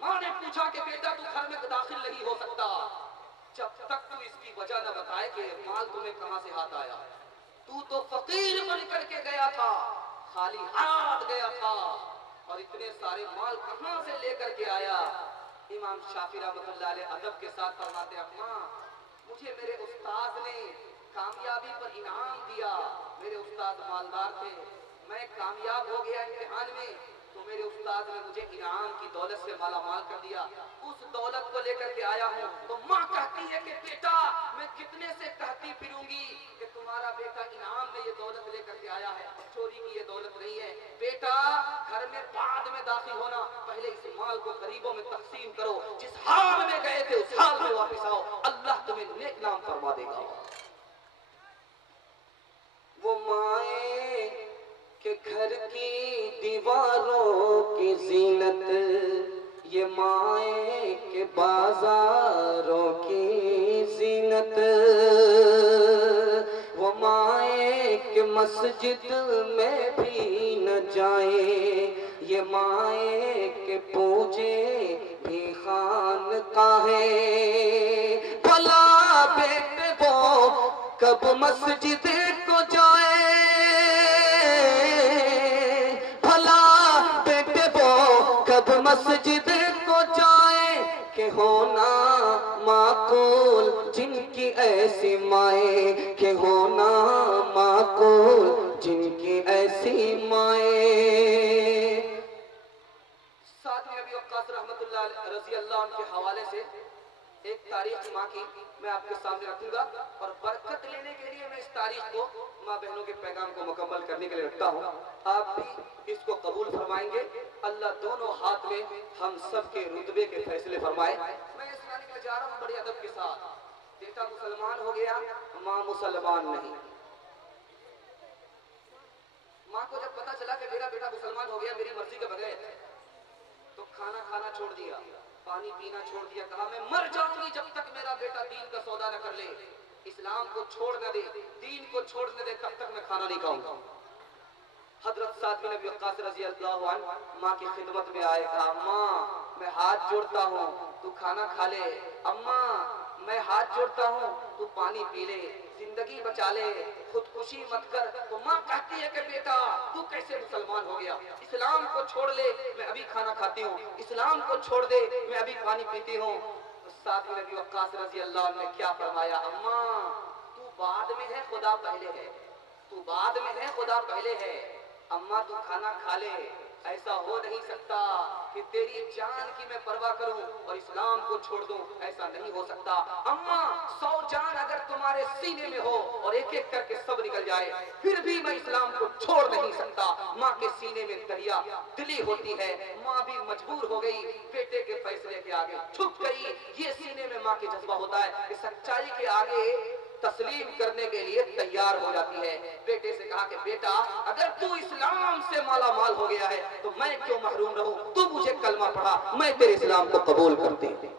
माँ ने पूछा कि बेटा तू घर में दाखिल नहीं हो सकता जब तक तू इसकी वजह न बताए कि माल तुम्हें कहां से हाथ आया। तू तो फकीर बन करके गया था, खाली हाथ गया था, और इतने सारे माल कहां से लेकर के आया। इमाम शाफी रहमतुल्लाह अलैह अदब के साथ फरमाते हैं, अम्मा मुझे मेरे उस्ताद ने कामयाबी पर इनाम दिया। मेरे उस्ताद मालदार थे, मैं कामयाब हो गया इम्तिहान में, तो मेरे उस्ताद ने मुझे इनाम की दौलत से माला माल कर दिया। उस दौलत को लेकर के आया हूँ। तो माँ कहती है कि बेटा मैं कितने से कहती फिरूंगी कि तुम्हारा बेटा इनाम में ये दौलत लेकर के आया है, चोरी की ये दौलत नहीं है। बेटा घर में बाद में दाखिल होना, पहले इस माल को गरीबों में तकसीम करो। जिस हाल में गए थे उस हाल में वापस आओ, अल्लाह तुम्हें नेक नाम फरमा देगा। वो माए के घर की दीवारों की जीनत, ये माए के बाजारों की जीनत, वो माए के मस्जिद में भी न जाए, ये माए के पूजे भी खानकाहे। भला बेटे वो कब मस्जिद को जाए, भला बेटे वो कब मस्जिद को जाए, के होना माकूल जिनकी ऐसी माए, के होना माकूल जिनकी ऐसी माए। साथ में अभी वक्कास रहमतुल्लाह रज़ी अल्लाह अन्हु के हवाले से एक तारीख माँ की मैं आपके सामने रखूंगा, और बरकत लेने के लिए मैं इस तारीख को माँ बहनों के पैगाम को मुकम्मल करने के लिए रखता हूँ। आप भी इसको कबूल फरमाएंगे। अल्लाह दोनों हाथ में हम सब के रुतबे के फैसले फरमाए। मैं इस सुनाने के लिए जा रहा हूँ बड़े अदब के साथ। बेटा मुसलमान हो गया, माँ मुसलमान नहीं। माँ को जब पता चला कि मेरा बेटा मुसलमान हो गया मेरी मर्जी के बगैर, तो खाना खाना छोड़ दिया, पानी पीना छोड़ दिया। कहा मैं मर जाऊंगी जब तक मेरा बेटा दीन का सौदा न कर ले, इस्लाम को छोड़ न दे, दीन को छोड़ न दे, तब तक मैं खाना नहीं खाऊंगा। हजरत साद बिन अबी वक्कास रज़ी अल्लाहु अन्हु माँ की खिदमत में आए, कहा अम्मा मैं हाथ जोड़ता हूँ तू खाना खा ले, अम्मा मैं हाथ जोड़ता हूँ तू पानी पी ले, जिंदगी बचा ले, खुदकुशी मत कर। तो माँ कहती है कि बेटा तू कैसे मुसलमान हो गया, इस्लाम को छोड़ ले, मैं अभी खाना खाती हूँ, इस्लाम को छोड़ दे, मैं अभी पानी पीती हूँ। तो साद बिन अबी वक्कास रज़ी अल्लाहु अन्हु ने क्या फरमाया, अम्मा तू बाद में है खुदा पहले है, तू बाद में है खुदा पहले है। अम्मा तू खाना खा ले, ऐसा हो नहीं सकता कि तेरी जान की मैं परवाह करूं और इस्लाम को छोड़ दूं, ऐसा नहीं हो सकता। अम्मा 100 जान अगर तुम्हारे सीने में हो और एक एक करके सब निकल जाए, फिर भी मैं इस्लाम को छोड़ नहीं सकता। माँ के सीने में दरिया दिली होती है, माँ भी मजबूर हो गई, बेटे के फैसले के आगे झुक गई। ये सीने में माँ के जज्बा होता है कि सच्चाई के आगे तस्लीम करने के लिए तैयार हो जाती है। बेटे से कहा कि बेटा अगर तू इस्लाम से माला माल हो गया है तो मैं क्यों महरूम रहूं, तू मुझे कलमा पढ़ा, मैं तेरे इस्लाम को कबूल करती हूं।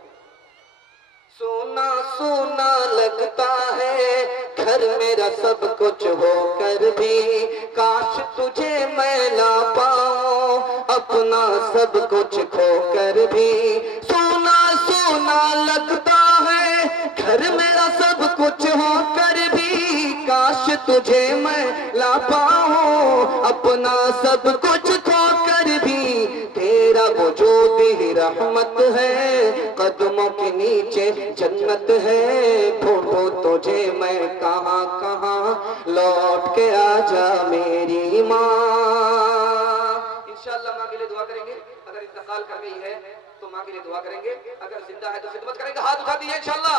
सोना सोना लगता है घर मेरा सब कुछ हो कर भी, काश तुझे मैं ना पाऊं अपना सब कुछ खो कर भी। सोना सोना लगता है घर मेरा सब कुछ हो कर भी, काश तुझे मैं ला पाऊं अपना सब कुछ खो कर भी। तेरा वजूद ही रहमत है, कदमों के नीचे जन्नत है। ढूंढूं तुझे मैं कहाँ कहाँ, लौट के आजा मेरी माँ। इंशाअल्लाह माँ के लिए दुआ करेंगे। अगर इंतकाल कर गई है तो माँ के लिए दुआ करेंगे, अगर जिंदा है तो खिदमत करेंगे। हाथ उठा दिए इंशाअल्लाह।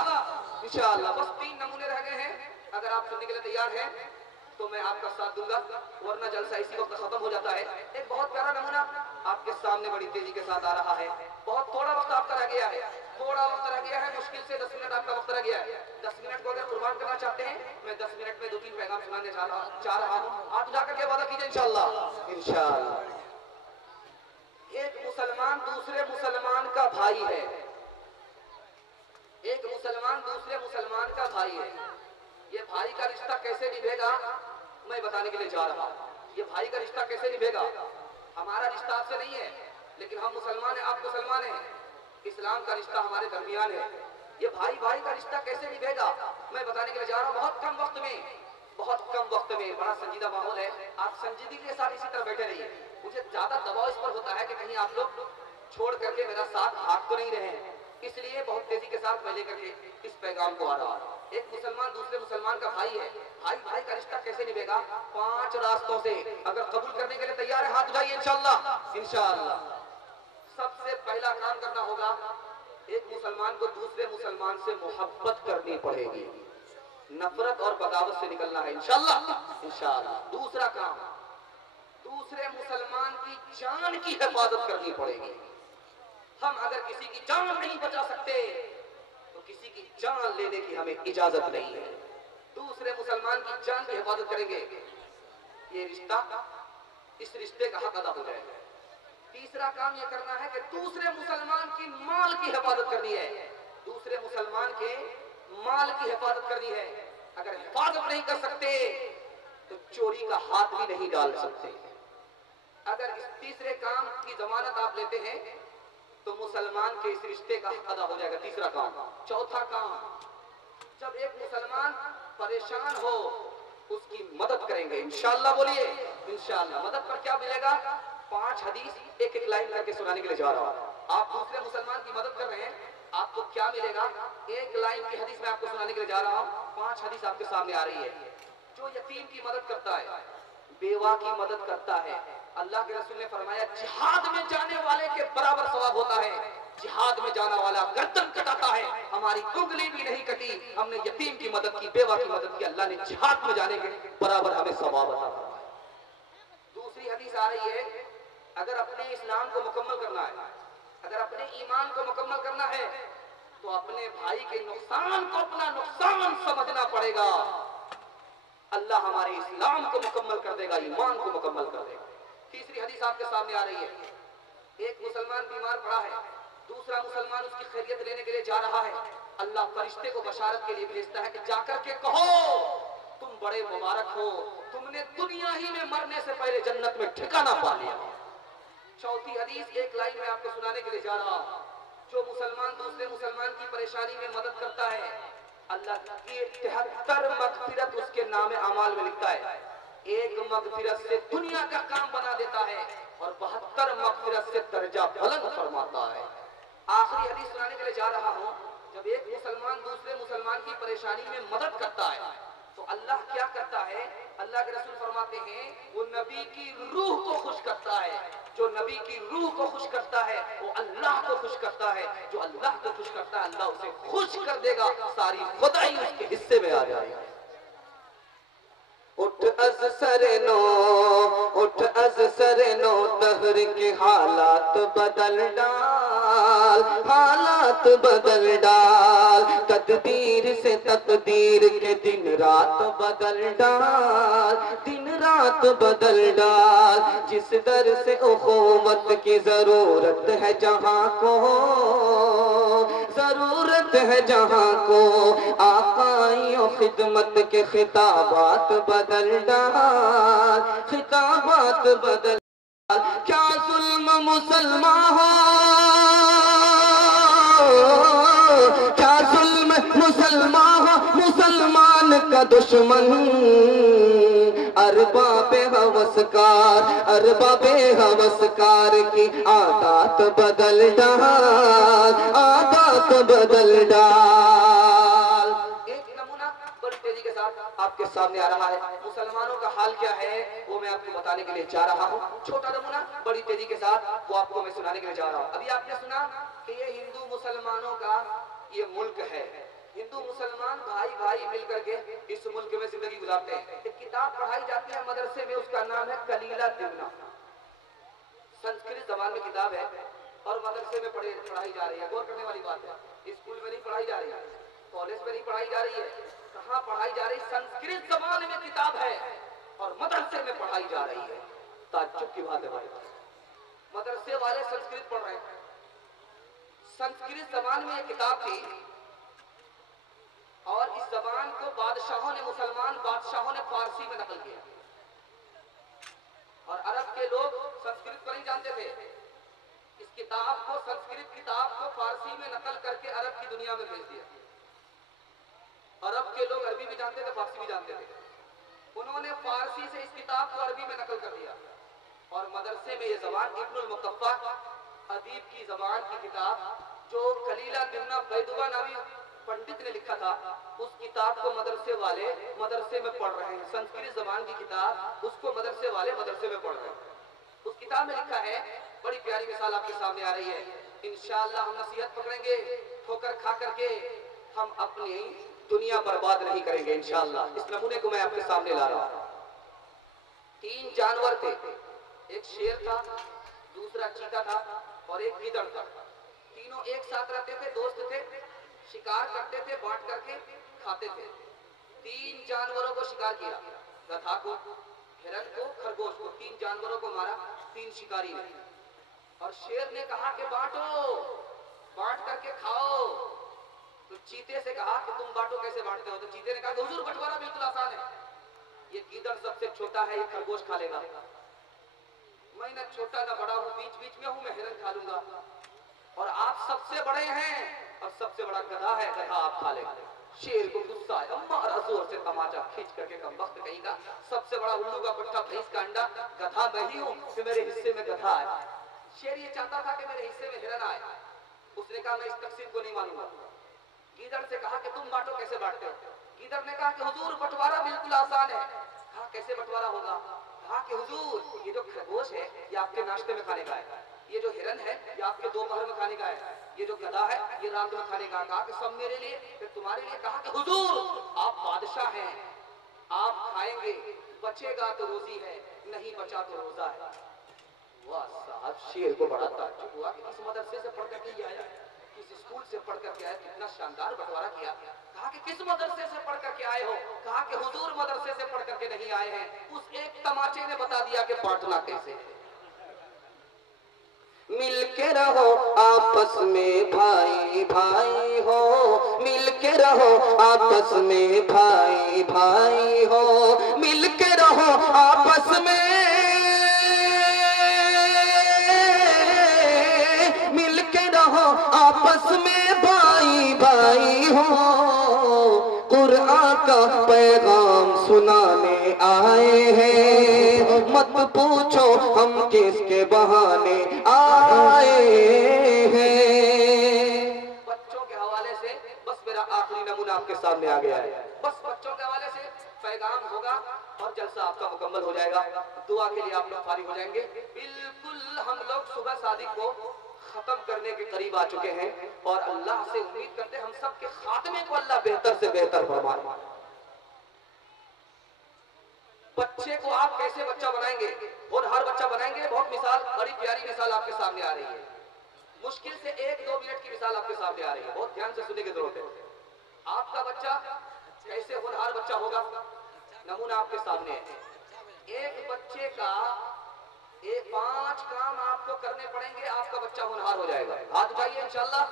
इंशाअल्लाह बस 3 नमूने रह गए हैं, अगर आप सुनने के लिए तैयार हैं तो मैं आपका साथ दूंगा, वरना जलसा इसी वक्त खत्म हो जाता है। एक बहुत प्यारा नमूना आपके सामने बड़ी तेजी के साथ आ रहा है। बहुत थोड़ा वक्त आपका रह गया है, थोड़ा वक्त रह गया है, मुश्किल से 10 मिनट आपका वक्त रह गया है। 10 मिनट को अगर कुर्बान करना चाहते हैं, मैं 10 मिनट में 2-3 पैगाम सुनाने चाह रहा हूँ। हाथ उठा करके वादा कीजिए इंशाअल्लाह। इंशाअल्लाह। एक मुसलमान दूसरे मुसलमान का भाई है, एक मुसलमान दूसरे मुसलमान का भाई है। ये भाई का रिश्ता कैसे निभेगा मैं बताने के लिए जा रहा हूँ। ये भाई का रिश्ता कैसे निभेगा, हमारा रिश्ता आपसे नहीं है, लेकिन हम मुसलमान हैं, आप मुसलमान हैं, इस्लाम का रिश्ता हमारे दरमियान है। ये भाई भाई का रिश्ता कैसे निभेगा मैं बताने के लिए जा रहा हूँ। बहुत कम वक्त में, बहुत कम वक्त में, बड़ा संजीदा माहौल है, आप संजीदगी के साथ इसी तरह बैठे रहिए। मुझे ज्यादा दबाव इस पर होता है कि कहीं आप लोग छोड़ करके मेरा साथ भाग तो नहीं रहे हैं, इसलिए बहुत तेजी के साथ मैं लेकर के इस पैगाम को आ रहा हूँ। एक मुसलमान दूसरे मुसलमान का भाई है, भाई भाई का रिश्ता कैसे निभेगा? 5 रास्तों से। अगर कबूल करने के लिए तैयार है हाथ उठाइए इंशाअल्लाह। इंशाअल्लाह सबसे पहला काम करना होगा, एक मुसलमान को दूसरे मुसलमान से मोहब्बत करनी पड़ेगी, नफरत और बगावत से निकलना है इंशाअल्लाह। इंशाअल्लाह दूसरा काम, दूसरे मुसलमान की जान की हिफाजत करनी पड़ेगी। हम अगर किसी की जान नहीं बचा सकते तो किसी की जान लेने की हमें इजाजत नहीं है। दूसरे मुसलमान की जान की हिफाजत करेंगे, ये रिश्ता, इस रिश्ते का हक अदा हो जाएगा। तीसरा काम ये करना है कि दूसरे मुसलमान की माल की हिफाजत करनी है, दूसरे मुसलमान के माल की हिफाजत करनी है। अगर हिफाजत नहीं कर सकते तो चोरी का हाथ भी नहीं डाल सकते। अगर इस तीसरे काम की जमानत आप लेते हैं तो मुसलमान के इस रिश्ते का हक अदा हो जाएगा। तीसरा काम। चौथा काम, जब एक मुसलमान परेशान हो उसकी मदद करेंगे इंशाअल्लाह। बोलिए इंशाअल्लाह। मदद पर क्या मिलेगा? 5 हदीस एक एक लाइन करके सुनाने के लिए जा रहा हूं। आप दूसरे मुसलमान की मदद कर रहे हैं, आपको क्या मिलेगा? एक लाइन की हदीस मैं आपको सुनाने के लिए जा रहा हूं। 5 हदीस आपके सामने आ रही है। जो यतीम की मदद करता है, बेवा की मदद करता है, अल्लाह के रसूल ने फरमाया जिहाद में जाने वाले के बराबर सवाब होता है। जिहाद में जाने वाला गर्दन कटाता है, हमारी उंगली भी नहीं कटी, हमने यतीम की मदद की, बेवा की मदद की, अल्लाह ने जिहाद में जाने के बराबर हमें सवाब अता फरमाया। दूसरी हदीस आ रही है, अगर अपने इस्लाम को मुकम्मल करना है, अगर अपने ईमान को मुकम्मल करना है तो अपने भाई के नुकसान को अपना नुकसान समझना पड़ेगा। अल्लाह हमारे इस्लाम को मुकम्मल कर देगा, ईमान को मुकम्मल कर देगा। तीसरी हदीस आपके सामने आ रही है, एक मुसलमान बीमार पड़ा है, दूसरा मुसलमान उसकी खैरियत लेने के लिए जा रहा है। अल्लाह फरिश्ते को बशारत के लिए भेजता है कि जाकर के कहो तुम बड़े मुबारक हो, तुमने दुनिया ही में मरने से पहले जन्नत में ठिकाना पा लिया। चौथी हदीस एक लाइन में आपको सुनाने के लिए जा रहा हूं। जो मुसलमान दूसरे मुसलमान की परेशानी में मदद करता है, अल्लाह की 73 मगफिरत उसके नामे अमाल में लिखता है। एक मगफिरत से दुनिया का काम बना देता है और 72 मगफिरत से दर्जा बुलंद फरमाता है। आखिरी हदीस सुनाने के लिए जा रहा हूं। जब एक मुसलमान दूसरे मुसलमान की परेशानी में मदद करता है तो अल्लाह क्या करता है, अल्लाह के रसूल फरमाते हैं वो नबी की रूह को खुश करता है। जो नबी की रूह को खुश करता है वो अल्लाह को खुश करता है। जो अल्लाह को खुश करता है अल्लाह उसे खुश कर देगा, सारी खुदाई उसके हिस्से में आ जाएगी। उठ अज सरनो, उठ अज सरनो, दहर के हालात बदल डाल, हालात बदल डाल, तकदीर से तकदीर के दिन रात बदल डाल, दिन रात बदल डाल। जिस दर से उखुवत की जरूरत है जहां को, जरूरत है जहां को, आकाइयों खिदमत के खिताबात बदल डाल, खिताबात बदल डाल। क्या जुल्म मुसलमान हो, क्या जुल्म मुसलमान हो, मुसलमान का दुश्मन अरबाबे हवसकार, अरबाबे हवसकार की आदत बदल डाल, आदत बदल डाल। एक नमूना बड़ी तेजी के साथ आपके सामने आ रहा है। मुसलमानों का हाल क्या है वो मैं आपको बताने के लिए जा रहा हूँ। छोटा नमूना बड़ी तेजी के साथ वो आपको मैं सुनाने के लिए जा रहा हूँ। अभी आपने सुना कि ये हिंदू मुसलमानों का ये मुल्क है। हिंदू मुसलमान भाई भाई मिलकर के इस मुल्क में जिंदगी गुजारते हैं। एक किताब पढ़ाई जाती है मदरसे में, उसका नाम है कलीला दिमना। संस्कृत जबान में किताब है और मदरसे में पढ़ाई जा रही है। गौर करने वाली बात है, स्कूल में नहीं पढ़ाई जा रही है, कॉलेज में नहीं पढ़ाई जा रही है, कहाँ पढ़ाई जा रही? संस्कृत जबान में किताब है और मदरसे में पढ़ाई जा रही है। ताज्जुब की बात है भाई, मदरसे वाले संस्कृत पढ़ रहे हैं। संस्कृत जबान में एक किताब थी और इस जबान को बादशाहों ने, मुसलमान बादशाहों ने फारसी में नकल किया और अरब के लोग संस्कृत को नहीं जानते थे। इस किताब को, संस्कृत किताब को फारसी में नकल करके अरब की दुनिया में भेज दिया। अरब के लोग अरबी भी जानते थे, फारसी भी जानते थे। उन्होंने फारसी से इस किताब को अरबी में नकल कर दिया और मदरसे में ये जबान, इब्नुल मुकफ्फा अदीब की जबान की किताब जो कलीला दिमना बैदुआ नामी पंडित ने लिखा था, उस किताब को मदरसे वाले मदरसे में पढ़ रहे हैं। संस्कृत जबान की किताब, उसको मदरसे वाले मदरसे में पढ़ रहे हैं। उस किताब में लिखा है, बड़ी प्यारी मिसाल आपके सामने आ रही है। इंशाअल्लाह हम नसीहत पकड़ेंगे, ठोकर खा करके हम अपनी दुनिया बर्बाद नहीं करेंगे इंशाअल्लाह। इस नमूने को मैं आपके सामने ला रहा हूँ। 3 जानवर थे, एक शेर था, दूसरा चीता था और एक गीदड़ था। तीनों एक साथ रहते थे, दोस्त थे, शिकार करते थे, बांट करके खाते थे। 3 जानवरों को शिकार किया, गधा को, हिरन को, खरगोश को। 3 जानवरों को मारा 3 शिकारी ने। और शेर ने कहा कि बांटो, बांट करके खाओ। तो चीते से कहा कि तुम बांटो, कैसे बांटते हो? तो चीते ने कहा कि हुजूर बंटवारा बिल्कुल आसान है। ये गीदड़ सबसे छोटा है, ये खरगोश खा लेगा। मैं ना छोटा ना बड़ा हूँ, बीच बीच में हूँ, मैं हिरन खा लूंगा। और आप सबसे बड़े हैं और सबसे बड़ा गधा है, गधा आप खा लेंगे। शेर को गुस्सा आया, मारा जोर से तमाचा खींच करके, कम वक्त कहीं का सबसे बड़ा उल्लू का पट्टा, भैंस का अंडा, गधा मैं ही हूँ कि मेरे हिस्से में गधा है। शेर ये चाहता था कि मेरे हिस्से में हिरन आए। उसने कहा मैं इस तकसीम को नहीं मानूंगा। गीदड़ से कहा कि तुम बांटो, कैसे बांटते हो? गीदड़ ने कहा कि हुजूर बंटवारा बिल्कुल आसान है। कहा कैसे बंटवारा होगा? कहा कि हुजूर ये जो खरगोश है ये आपके नाश्ते में खाने का है, ये जो हिरन है ये आपके दोपहर में खाने का है, ये जो गधा है ये रात में खाने का। कहा कि सब मेरे लिए, फिर तुम्हारे लिए। कहा कि हुजूर आप बादशाह हैं, आप खाएंगे, बचेगा तो रोजी है, नहीं बचा तो रोजा है। वाह साहब, शेर को बड़ा ताज्जुब हुआ कि इस मदरसे से पढ़ करके आया, किस स्कूल से पढ़ करके आया, कितना शानदार बंटवारा किया। कहा कि किस मदरसे से पढ़ करके आए हो? कहा कि हुजूर मदरसे से पढ़ करके नहीं आए हैं। उस एक तमाचे ने बता दिया कि बांटना कैसे। मिलके रहो आपस में भाई भाई हो, मिलके रहो आपस में भाई भाई हो, मिलके रहो आपस में, मिलके रहो आपस में भाई भाई हो। कुरान का पैगाम सुनाने आए हैं, मत पूछो हम किसके बहाने आए हैं। बच्चों के हवाले से बस मेरा आखिरी नमूना आपके सामने आ गया है। बस बच्चों के हवाले से पैगाम होगा और जलसा आपका मुकम्मल हो जाएगा। दुआ के लिए आप लोग फारिग हो जाएंगे। बिल्कुल हम लोग सुबह शादी को खत्म करने के करीब आ चुके हैं और अल्लाह से उम्मीद करते हैं हम सब के खात्मे को अल्लाह बेहतर से बेहतर फरमाए। बच्चे को आप कैसे बच्चा बनाएंगे और हर बच्चा बनाएंगे, बहुत मिसाल, बड़ी प्यारी मिसाल आपके सामने आ रही है। मुश्किल से 1-2 मिनट की मिसाल आपके सामने आ रही है, बहुत ध्यान से सुनने की जरूरत है। आपका बच्चा कैसे होनहार बच्चा होगा, नमूना आपके सामने है। एक बच्चे का 5 काम आपको करने पड़ेंगे, आपका बच्चा होनहार हो जाएगा। हाथ उठाइए इंशाल्लाह,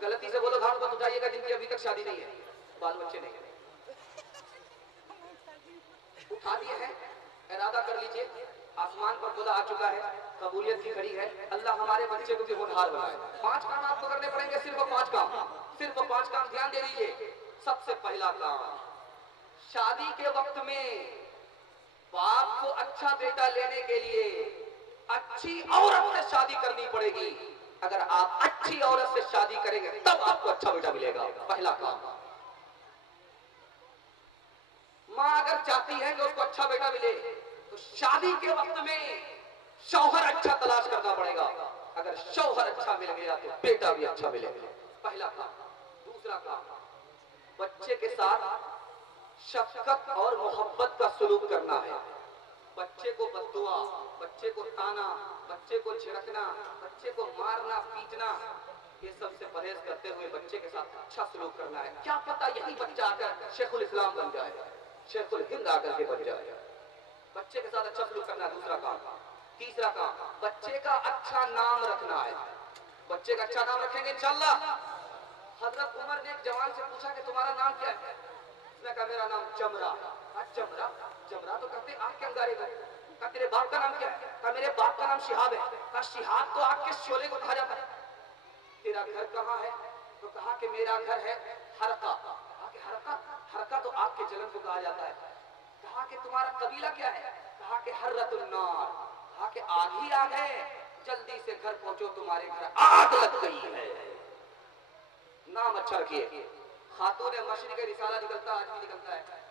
गलती से बोलो हाथ मत उठाइएगा जिनकी अभी तक शादी नहीं है, बाल बच्चे नहीं है। उठा दिए हैं, इरादा कर लीजिए, आसमान पर खुदा आ चुका है, कबूलियत की घड़ी है, अल्लाह हमारे बच्चे को भी होनहार बनाए। 5 काम आपको करने पड़ेंगे, सिर्फ 5 काम, सिर्फ 5 काम। ध्यान दे दीजिए। सबसे पहला काम, शादी के वक्त में बाप को अच्छा बेटा लेने के लिए अच्छी औरत से शादी करनी पड़ेगी। अगर आप अच्छी औरत से शादी करेंगे तब आपको अच्छा बेटा मिलेगा। पहला काम। माँ अगर चाहती है कि उसको अच्छा बेटा मिले तो शादी के वक्त में शौहर अच्छा तलाश करना पड़ेगा। अगर शौहर अच्छा मिल गया तो बेटा भी अच्छा मिलेगा। पहला काम। दूसरा काम, बच्चे के साथ शफकत और मोहब्बत का सलूक करना है। बच्चे को बद्दुआ, बच्चे को ताना, बच्चे को झिड़कना, बच्चे को मारना पीटना, ये सब से परहेज करते हुए बच्चे के साथ अच्छा सलूक करना है। क्या पता यही बच्चा आकर शेखुल इस्लाम बन जाए, शेखुल हिंद आकर के बन जाए। बच्चे के साथ अच्छा सलूक करना, दूसरा काम। तीसरा काम, बच्चे का अच्छा नाम रखना है। बच्चे का अच्छा नाम रखेंगे इंशाल्लाह। हजरत उमर ने एक जवान से पूछा कि तुम्हारा नाम क्या है? उसने कहा मेरा नाम जमरा। जमरा, जमरा तो कहते आग के अंगारे का। कहा तेरे बाप का नाम क्या है? कहा मेरे बाप का नाम शिहाब है। कहा शिहाब तो आग के शोले को कहा जाता है। तेरा घर कहाँ है? तो कहा कि मेरा घर है हरका। कहा कि हरका, हरका तो आग के जलन को कहा जाता है। कहा कि तुम्हारा कबीला क्या है? कहा कि हर्रतुन नार। कहा कि आग ही आग है, जल्दी से घर पहुंचो, तुम्हारे घर आग लग गई है। नाम अच्छा रखिए। खातून मशरिक का रिसाला निकलता, आज भी निकलता है,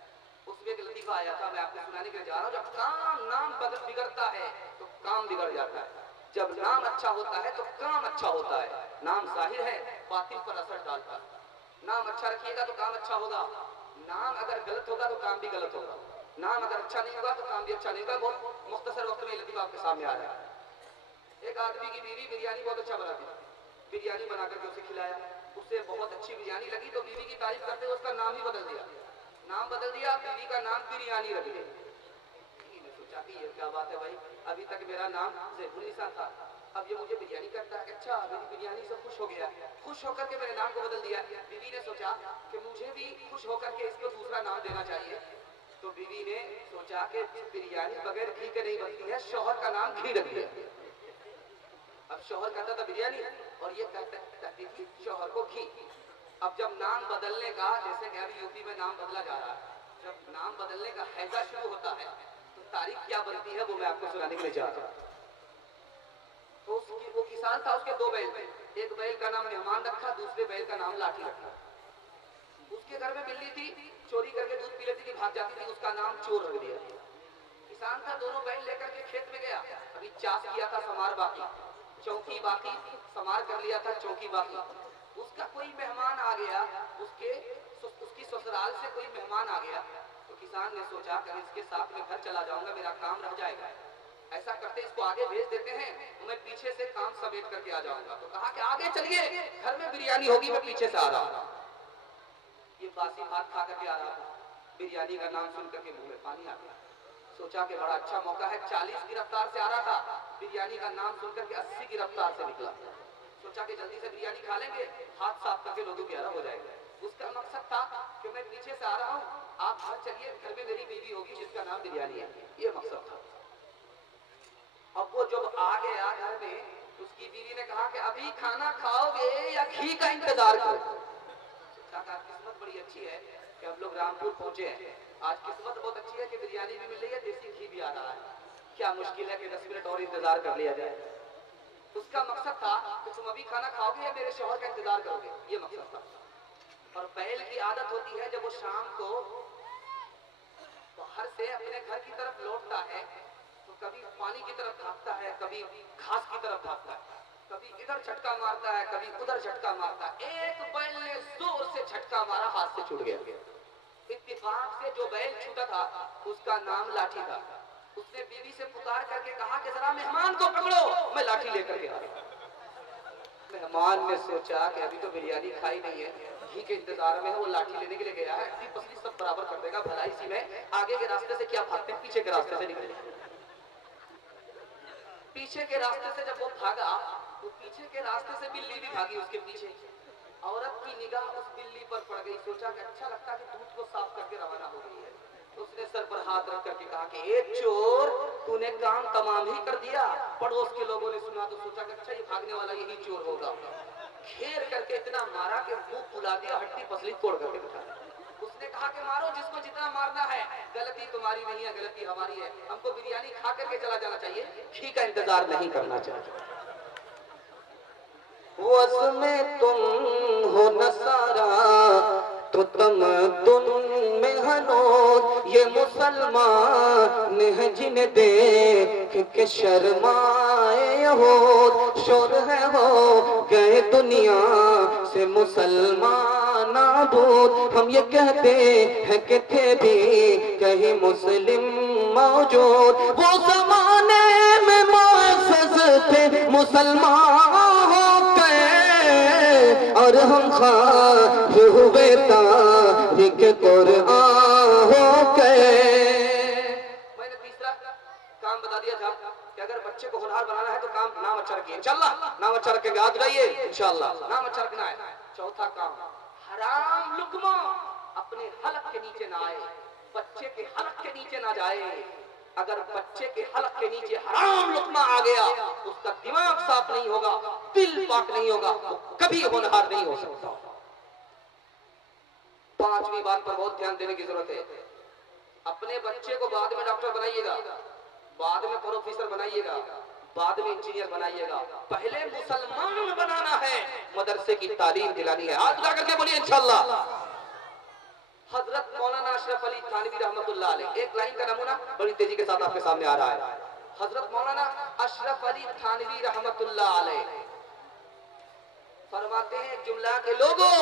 उसमें एक लतीफा आया था, मैं आपको सुनाने के लिए जा रहा हूँ। जब काम नाम बिगड़ता है तो काम बिगड़ जाता है। जब नाम अच्छा होता है तो काम अच्छा होता है। नाम जाहिर है, बातिल पर असर डालता है। नाम अच्छा रखिएगा तो काम अच्छा होगा। नाम अगर गलत होगा तो काम भी गलत होगा। नाम अगर अच्छा नहीं होगा तो काम भी अच्छा नहीं होगा। बहुत मुख्तसर वक्त में लतीफा आपके सामने आ रहा है। एक आदमी की बीवी बिरयानी बहुत अच्छा बनाती थी, बिरयानी बना करके उसे खिलाया, उसे बहुत अच्छी बिरयानी लगी तो बीवी की तारीफ करते हुए उसका नाम ही बदल दिया। नाम बदल दिया, बीवी का नाम बिरयानी रख दिया। बीवी ने सोचा कि ये क्या बात है भाई, अभी तक मेरा नाम ज़ैफुन्निसा था, अब ये मुझे बिरयानी करता है। अच्छा, मेरी बिरयानी से खुश हो गया, खुश होकर के मेरे नाम को बदल दिया। बीवी ने सोचा कि मुझे भी खुश होकर के इसको दूसरा नाम देना चाहिए। तो बीवी ने सोचा कि बिरयानी बगैर घी के नहीं बनती है, शौहर का नाम घी रख दिया। अब शौहर कहता था बिरयानी और ये कहती थी शौहर को घी। अब जब नाम बदलने का, जैसे कि अभी यूपी में नाम बदला जा रहा है, जब नाम बदलने का हैजा शुरू होता है तो तारीख क्या बनती है वो मैं आपको सुनाने के लिए जा रहा हूँ। तो वो किसान था, उसके 2 बैल थे। एक बैल का नाम मेहमान रखा, दूसरे बैल का नाम लाठी रखा। उसके घर में बिल्ली थी, चोरी करके दूध पी लेती थी, भाग जाती थी, उसका नाम चोर रख दिया। किसान था, दोनों बैल लेकर के खेत में गया। अभी चाष किया था, समार बाकी, चौकी बाकी, समार कर लिया था, चौकी बाकी। उसका कोई मेहमान आ गया, उसकी ससुराल से कोई मेहमान आ गया तो किसान ने सोचा कि इसके साथ में घर चला जाऊंगा, मेरा काम रह जाएगा। ऐसा करते इसको आगे भेज देते हैं, मैं पीछे से काम समेट करके आ जाऊंगा। तो कहा कि आगे चलिए, घर में बिरयानी होगी, मैं पीछे से आ रहा हूं। ये बासी भात खा करके आ रहा था, बिरयानी का नाम सुन करके मुंह में पानी आ गया। सोचा कि बड़ा अच्छा मौका है, 40 की रफ्तार से आ रहा था, बिरयानी का नाम सुनकर के 80 की रफ्तार से निकला। सोचा कि जल्दी से बिरयानी खा लेंगे, हाथ साफ करके लोगों की हो जाएगा। उसका मकसद था कि मैं पीछे से आ रहा हूँ, आप घर चलिए, घर में मेरी बीवी होगी जिसका नाम बिरयानी है, ये मकसद था। अब वो जब आ गया घर में, उसकी बीवी ने कहा कि अभी खाना खाओगे या घी का इंतजार करो। किस्मत बड़ी अच्छी है कि हम लोग रामपुर पहुंचे हैं। आज किस्मत बहुत अच्छी है कि बिरयानी भी मिल रही है, देसी घी भी आ रहा है। क्या मुश्किल है कि 10 मिनट और इंतजार कर लिया जाए। उसका मकसद था कि तुम अभी खाना खाओगे या मेरे शौहर का इंतजार करोगे, ये मकसद था। और बैल की आदत होती है जब वो शाम को घर से अपने घर की तरफ लौटता है तो कभी पानी की तरफ भागता है, कभी घास की तरफ भागता है, कभी इधर झटका मारता है, कभी उधर झटका मारता है। एक बैल ने जोर से झटका मारा, हाथ से छूट गया। इत्तेफाक से जो बैल छूटा था उसका नाम लाठी था। उसने बीवी से पुकार करके कहा कि जरा मेहमान को पकड़ो, मैं लाठी लेकर के आ रहा हूं। मेहमान ने सोचा कि अभी तो बिरयानी खाई नहीं है, घी के इंतजार में है, वो लाठी लेने के लिए गया है, हड्डी पसली सब बराबर कर देगा, भला इसी में आगे के रास्ते से क्या भागते हैं, पीछे के रास्ते से निकले। पीछे के रास्ते से जब वो भागा तो पीछे के रास्ते से बिल्ली भी भागी उसके पीछे। औरत की निगाह उस बिल्ली पर पड़ गई, सोचा कि अच्छा लगता कि दूध को साफ करके रवाना हो गई है। तो उसने सर पर हाथ रख करके कहा कि ए चोर, तूने काम तमाम ही कर दिया। पड़ोस के लोगों ने सुना तो सोचा कि अच्छा ये भागने वाला यही चोर होगा। घेर करके इतना मारा कि मुंह फुला दिया, हड्डी पसली तोड़ करके बिठा। उसने कहा कि मारो जिसको जितना मारना है, गलती तुम्हारी नहीं है, गलती हमारी है, हमको बिरयानी खा करके चला जाना चाहिए, घी का इंतजार नहीं करना चाहिए। वज़ में तुम हो नसारा तो तमद्दुन में हनूर, ये मुसलमान हैं जिन्हें देख के शर्माए हो। शोर है हो गए दुनिया से मुसलमान नाबूद, हम ये कहते हैं कि थे भी कहीं मुस्लिम मौजूद। वो ज़माने में मुअज़्ज़ज़ थे मुसलमान और हम ख्वाज हुए तारीख कुरान हो गए। मैंने तीसरा काम बता दिया था कि अगर बच्चे को होनहार बनाना है तो काम नाम अच्छा रखिए, इंशाअल्लाह नाम अच्छा रखेंगे, याद रखिए इंशाअल्लाह नाम अच्छा रखना है। चौथा काम, हराम लुक्मा अपने हलक के नीचे ना आए, बच्चे के हलक के नीचे ना जाए। अगर बच्चे के हलक के नीचे हराम लुक्मा आ गया, उसका दिमाग साफ नहीं होगा, दिल पाक नहीं होगा, वो कभी होनहार नहीं हो सकता। पांचवी बात पर बहुत ध्यान देने की जरूरत है। अपने बच्चे को बाद में डॉक्टर बनाइएगा, बाद में प्रोफेसर बनाइएगा, बाद में इंजीनियर बनाइएगा, पहले मुसलमान बनाना है, मदरसे की तालीम दिलानी है। हाथ लगा करके बोलिए इंशाअल्लाह। हजरत मौलाना अशरफ अली थानवी रहमतुल्लाह अलैह, एक लाइन का नमूना बड़ी तेजी के साथ आपके सामने आ रहा है। हजरत मौलाना अशरफ अली थानवी रहमतुल्लाह अलैह फरमाते हैं, जुमला के लोगों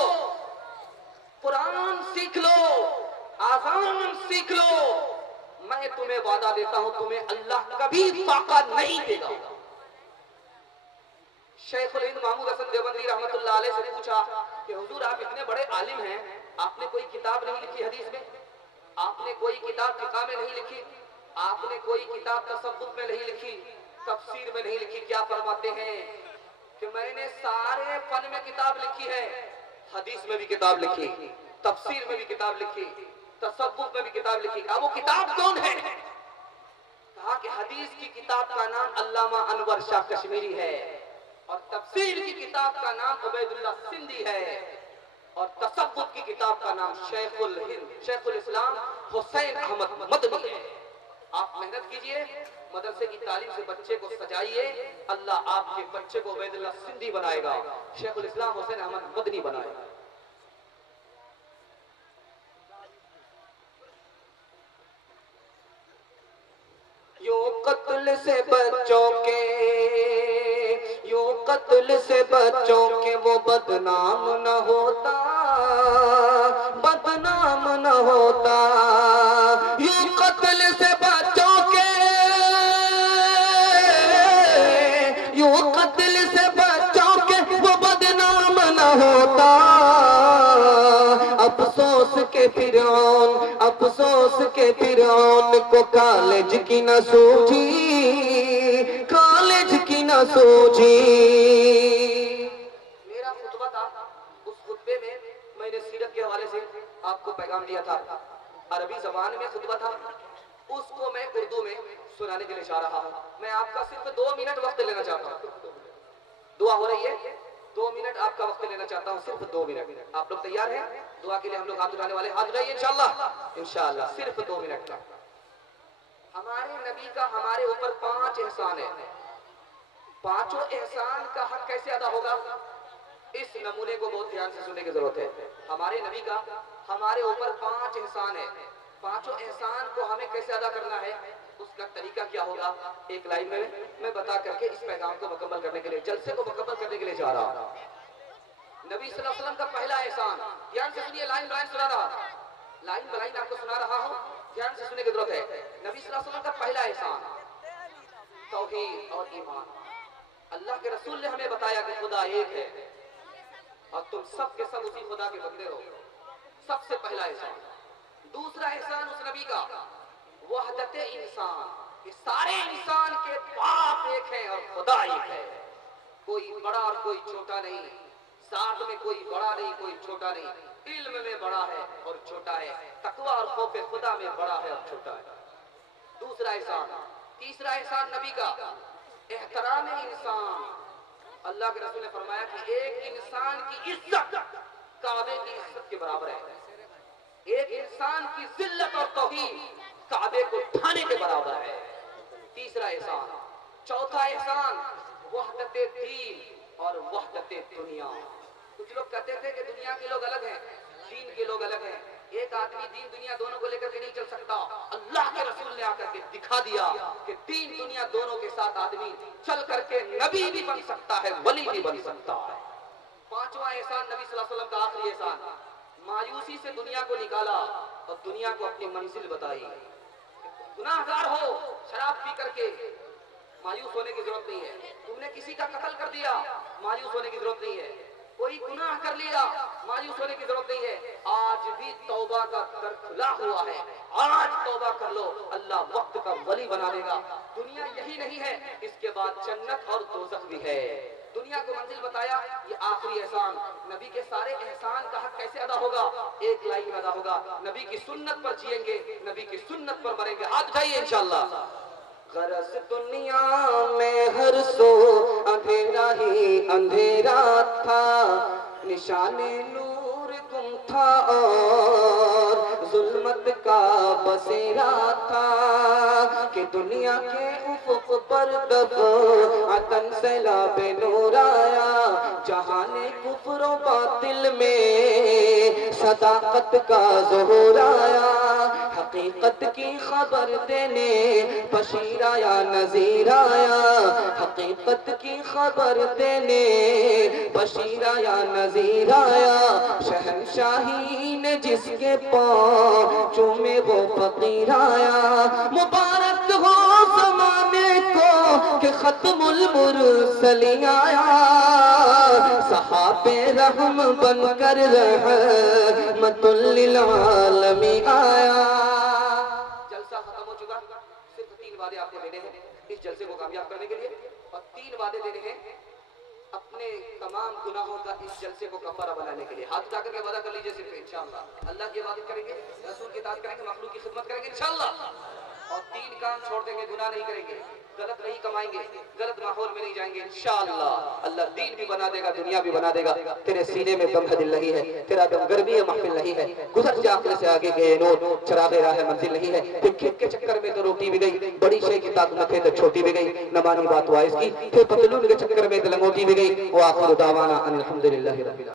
कुरान सीख लो, आज़ान सीख लो, मैं तुम्हें वादा देता हूं तुम्हें अल्लाह कभी फाका नहीं देगा। शेखुल हिंद महमूद हसन देवबंदी रहमतुल्लाह अलैह से पूछा कि हुजूर आप इतने बड़े आलिम हैं, आपने कोई किताब नहीं लिखी हदीस में, आपने कोई किताब फिक़ह में नहीं लिखी, आपने कोई किताब तसव्वुफ में नहीं लिखी, तफसीर में नहीं लिखी, क्या फरमाते हैं कि मैंने सारे फन में किताब लिखी है, हदीस में भी किताब लिखी, तफसीर में भी किताब लिखी, तसव्वुफ में भी किताब लिखी। अब वो किताब कौन है? कहा कि हदीस की किताब का नाम अल्लामा अनवर शाह कश्मीरी है, और तफसीर की किताब का नाम उबैदुल्लाह सिंधी है, और तसव्वुफ की किताब का नाम शेखुल हिंद शेखुल इस्लाम हुसैन अहमद मदनी है। आप मेहनत कीजिए, मदरसे की तालीम से बच्चे को सजाइए, अल्लाह आपके बच्चे को उबैदुल्लाह सिंधी बनाएगा, शेखुल इस्लाम हुसैन अहमद मदनी बनाएगा। यूं कत्ल से बच्चों के, यूं कत्ल से बच्चों के वो बदनाम न होता, बदनाम न होता। यूं कत्ल से बच्चों के, यूं कत्ल से बच्चों के वो बदनाम न होता। अफसोस के फिरौन, अफसोस के फिरौन को कॉलेज की न सूझी, कॉलेज की न सूझी। मेरा खुतबा था, उस खुतबे में मैंने सीरत के हवाले से आपको पैगाम दिया था, अरबी जबान में खुतबा था, उसको मैं उर्दू में सुनाने के लिए चाह रहा हूँ। मैं आपका सिर्फ 2 मिनट वक्त लेना चाहता हूँ, दुआ हो रही है, 2 मिनट आपका वक्त लेना चाहता हूँ, सिर्फ 2 मिनट। आप लोग तैयार हैं? दुआ के लिए हम लोग हाथ उठाने वाले, हाथ उठाइए इंशाअल्लाह, इंशाअल्लाह सिर्फ 2 मिनट का। हमारे नबी का हमारे ऊपर 5 एहसान है, पांचों एहसान का हक कैसे अदा होगा, इस नमूने को बहुत ध्यान से सुनने की जरूरत है। हमारे नबी का हमारे ऊपर 5 एहसान है, पांचों एहसान को हमें कैसे अदा करना है, उसका तरीका क्या होगा, एक लाइन में मैं बता करके इस पैगाम को मुकम्मल करने के लिए, जलसे को मुकम्मल करने के लिए जा रहा हूं। नबी सल्लल्लाहु अलैहि वसल्लम का पहला एहसान, ध्यान से सुनिए, लाइन बाइन सुना रहा, लाइन बाइन आपको सुना रहा हूं, ध्यान से सुनने की जरूरत है। नबी सल्लल्लाहु अलैहि वसल्लम का पहला एहसान तौहीद और ईमान। अल्लाह के रसूल ने हमें बताया कि खुदा एक है और तुम सब के सब उसी खुदा के बंदे हो, सबसे पहला एहसान। दूसरा एहसान उस नबी का वहदत इंसान, कि सारे इंसान के बाप एक है और खुदा एक है, कोई बड़ा और कोई छोटा नहीं, साथ में कोई बड़ा नहीं कोई छोटा नहीं, इल्म में बड़ा है और छोटा है, तकवा और खौफ खुदा में बड़ा है और छोटा है। दूसरा एहसान। तीसरा एहसान नबी का एहतराम इंसान। अल्लाह के रसूल ने फरमाया कि एक इंसान की इज्जत काबे की इज्जत के बराबर है, एक इंसान की जिल्लत और तौहीन काबे को ढाने के बराबर है। तीसरा एहसान। चौथा एहसान वहदत दीन और वहदत दुनिया। कुछ लोग कहते थे कि दुनिया के लोग अलग हैं, दीन के लोग अलग हैं, एक आदमी दीन दुनिया दोनों को लेकर के नहीं चल सकता। अल्लाह के रसूल ने आकर के दिखा दिया कि दीन दुनिया दोनों के साथ आदमी चल करके नबी भी बन सकता है, वली भी बन सकता है। पांचवा एहसान नबी सल्लल्लाहु अलैहि वसल्लम का आखिरी एहसान, मायूसी से दुनिया को निकाला और दुनिया को अपनी मंजिल बताई। गुनाहगार हो, शराब पी करके मायूस होने की जरूरत नहीं है, तुमने किसी का कत्ल कर दिया मायूस होने की जरूरत नहीं है, कोई गुनाह कर लिया मायूस होने की जरूरत नहीं है। आज भी तौबा का दर खुला हुआ है, आज तौबा कर लो, अल्लाह वक्त का वली बना देगा। दुनिया यही नहीं है, इसके बाद जन्नत और दोज़ख भी है। दुनिया को मंजिल बताया, ये आखिरी एहसान। नबी के सारे एहसान का हक कैसे अदा होगा, एक लाइन में अदा होगा, नबी की सुन्नत पर जिएंगे, नबी की सुन्नत पर मरेंगे। हाथ उठाइए इंशाअल्लाह। गरज दुनिया में हर सो अंधेरा ही अंधेरा था, निशाने नूर गुम था और जुल्मत का बसेरा था, कि दुनिया के उफ़ुक़ पर तब अतन सैलाबे नूर आया, जहाने कुफ्र व बातिल में सदाकत का ज़ुहूर आया, हकीकत की खबर देने बशीर आया नज़ीर आया, हकीकत की खबर देने बशीर आया नज़ीर आया, शहंशाही ने जिसके पाँव चूमे वो फकीर आया, मुबारक हो ज़माने को कि खत्मुल मुरसलीन आया, सहाबे रहम बनकर रहमतुल लिल आलमीन आया। जलसा खत्म हो चुका, सिर्फ 3 वादे आपको देने हैं इस जलसे को कामयाब करने के लिए, और 3 वादे देने हैं अपने तमाम गुनाहों का इस जलसे को कफारा बनाने के लिए। हाथ उठा करके वादा कर लीजिए सिर्फ इंशाअल्लाह। अल्लाह की इबादत करेंगे, रसूल की इताअत करेंगे, मखलूक की खिदमत करेंगे इंशाअल्लाह, और 3 काम छोड़ देंगे, गुनाह नहीं करेंगे, गलत नहीं कमाएंगे, गलत माहौल में नहीं जाएंगे इंशाअल्लाह। अल्लाह दीन भी बना देगा, दुनिया भी बना देगा। तेरे सीने में दम दिल नहीं है, तेरा दम गर्मी है महफिल नहीं है, गुजर जा आखिर से आगे गए नूर, चरागे राह मंजिल नहीं है। फिर खेत के चक्कर में तो रोटी भी गई, बड़ी शे की ताकत तो छोटी भी गई, न मानी बात वाइस की, फिर पतलून के चक्कर में तो लंगोटी भी गई। वो आखिर दावाना अल्हम्दुलिल्लाह रब्बिल आलमीन।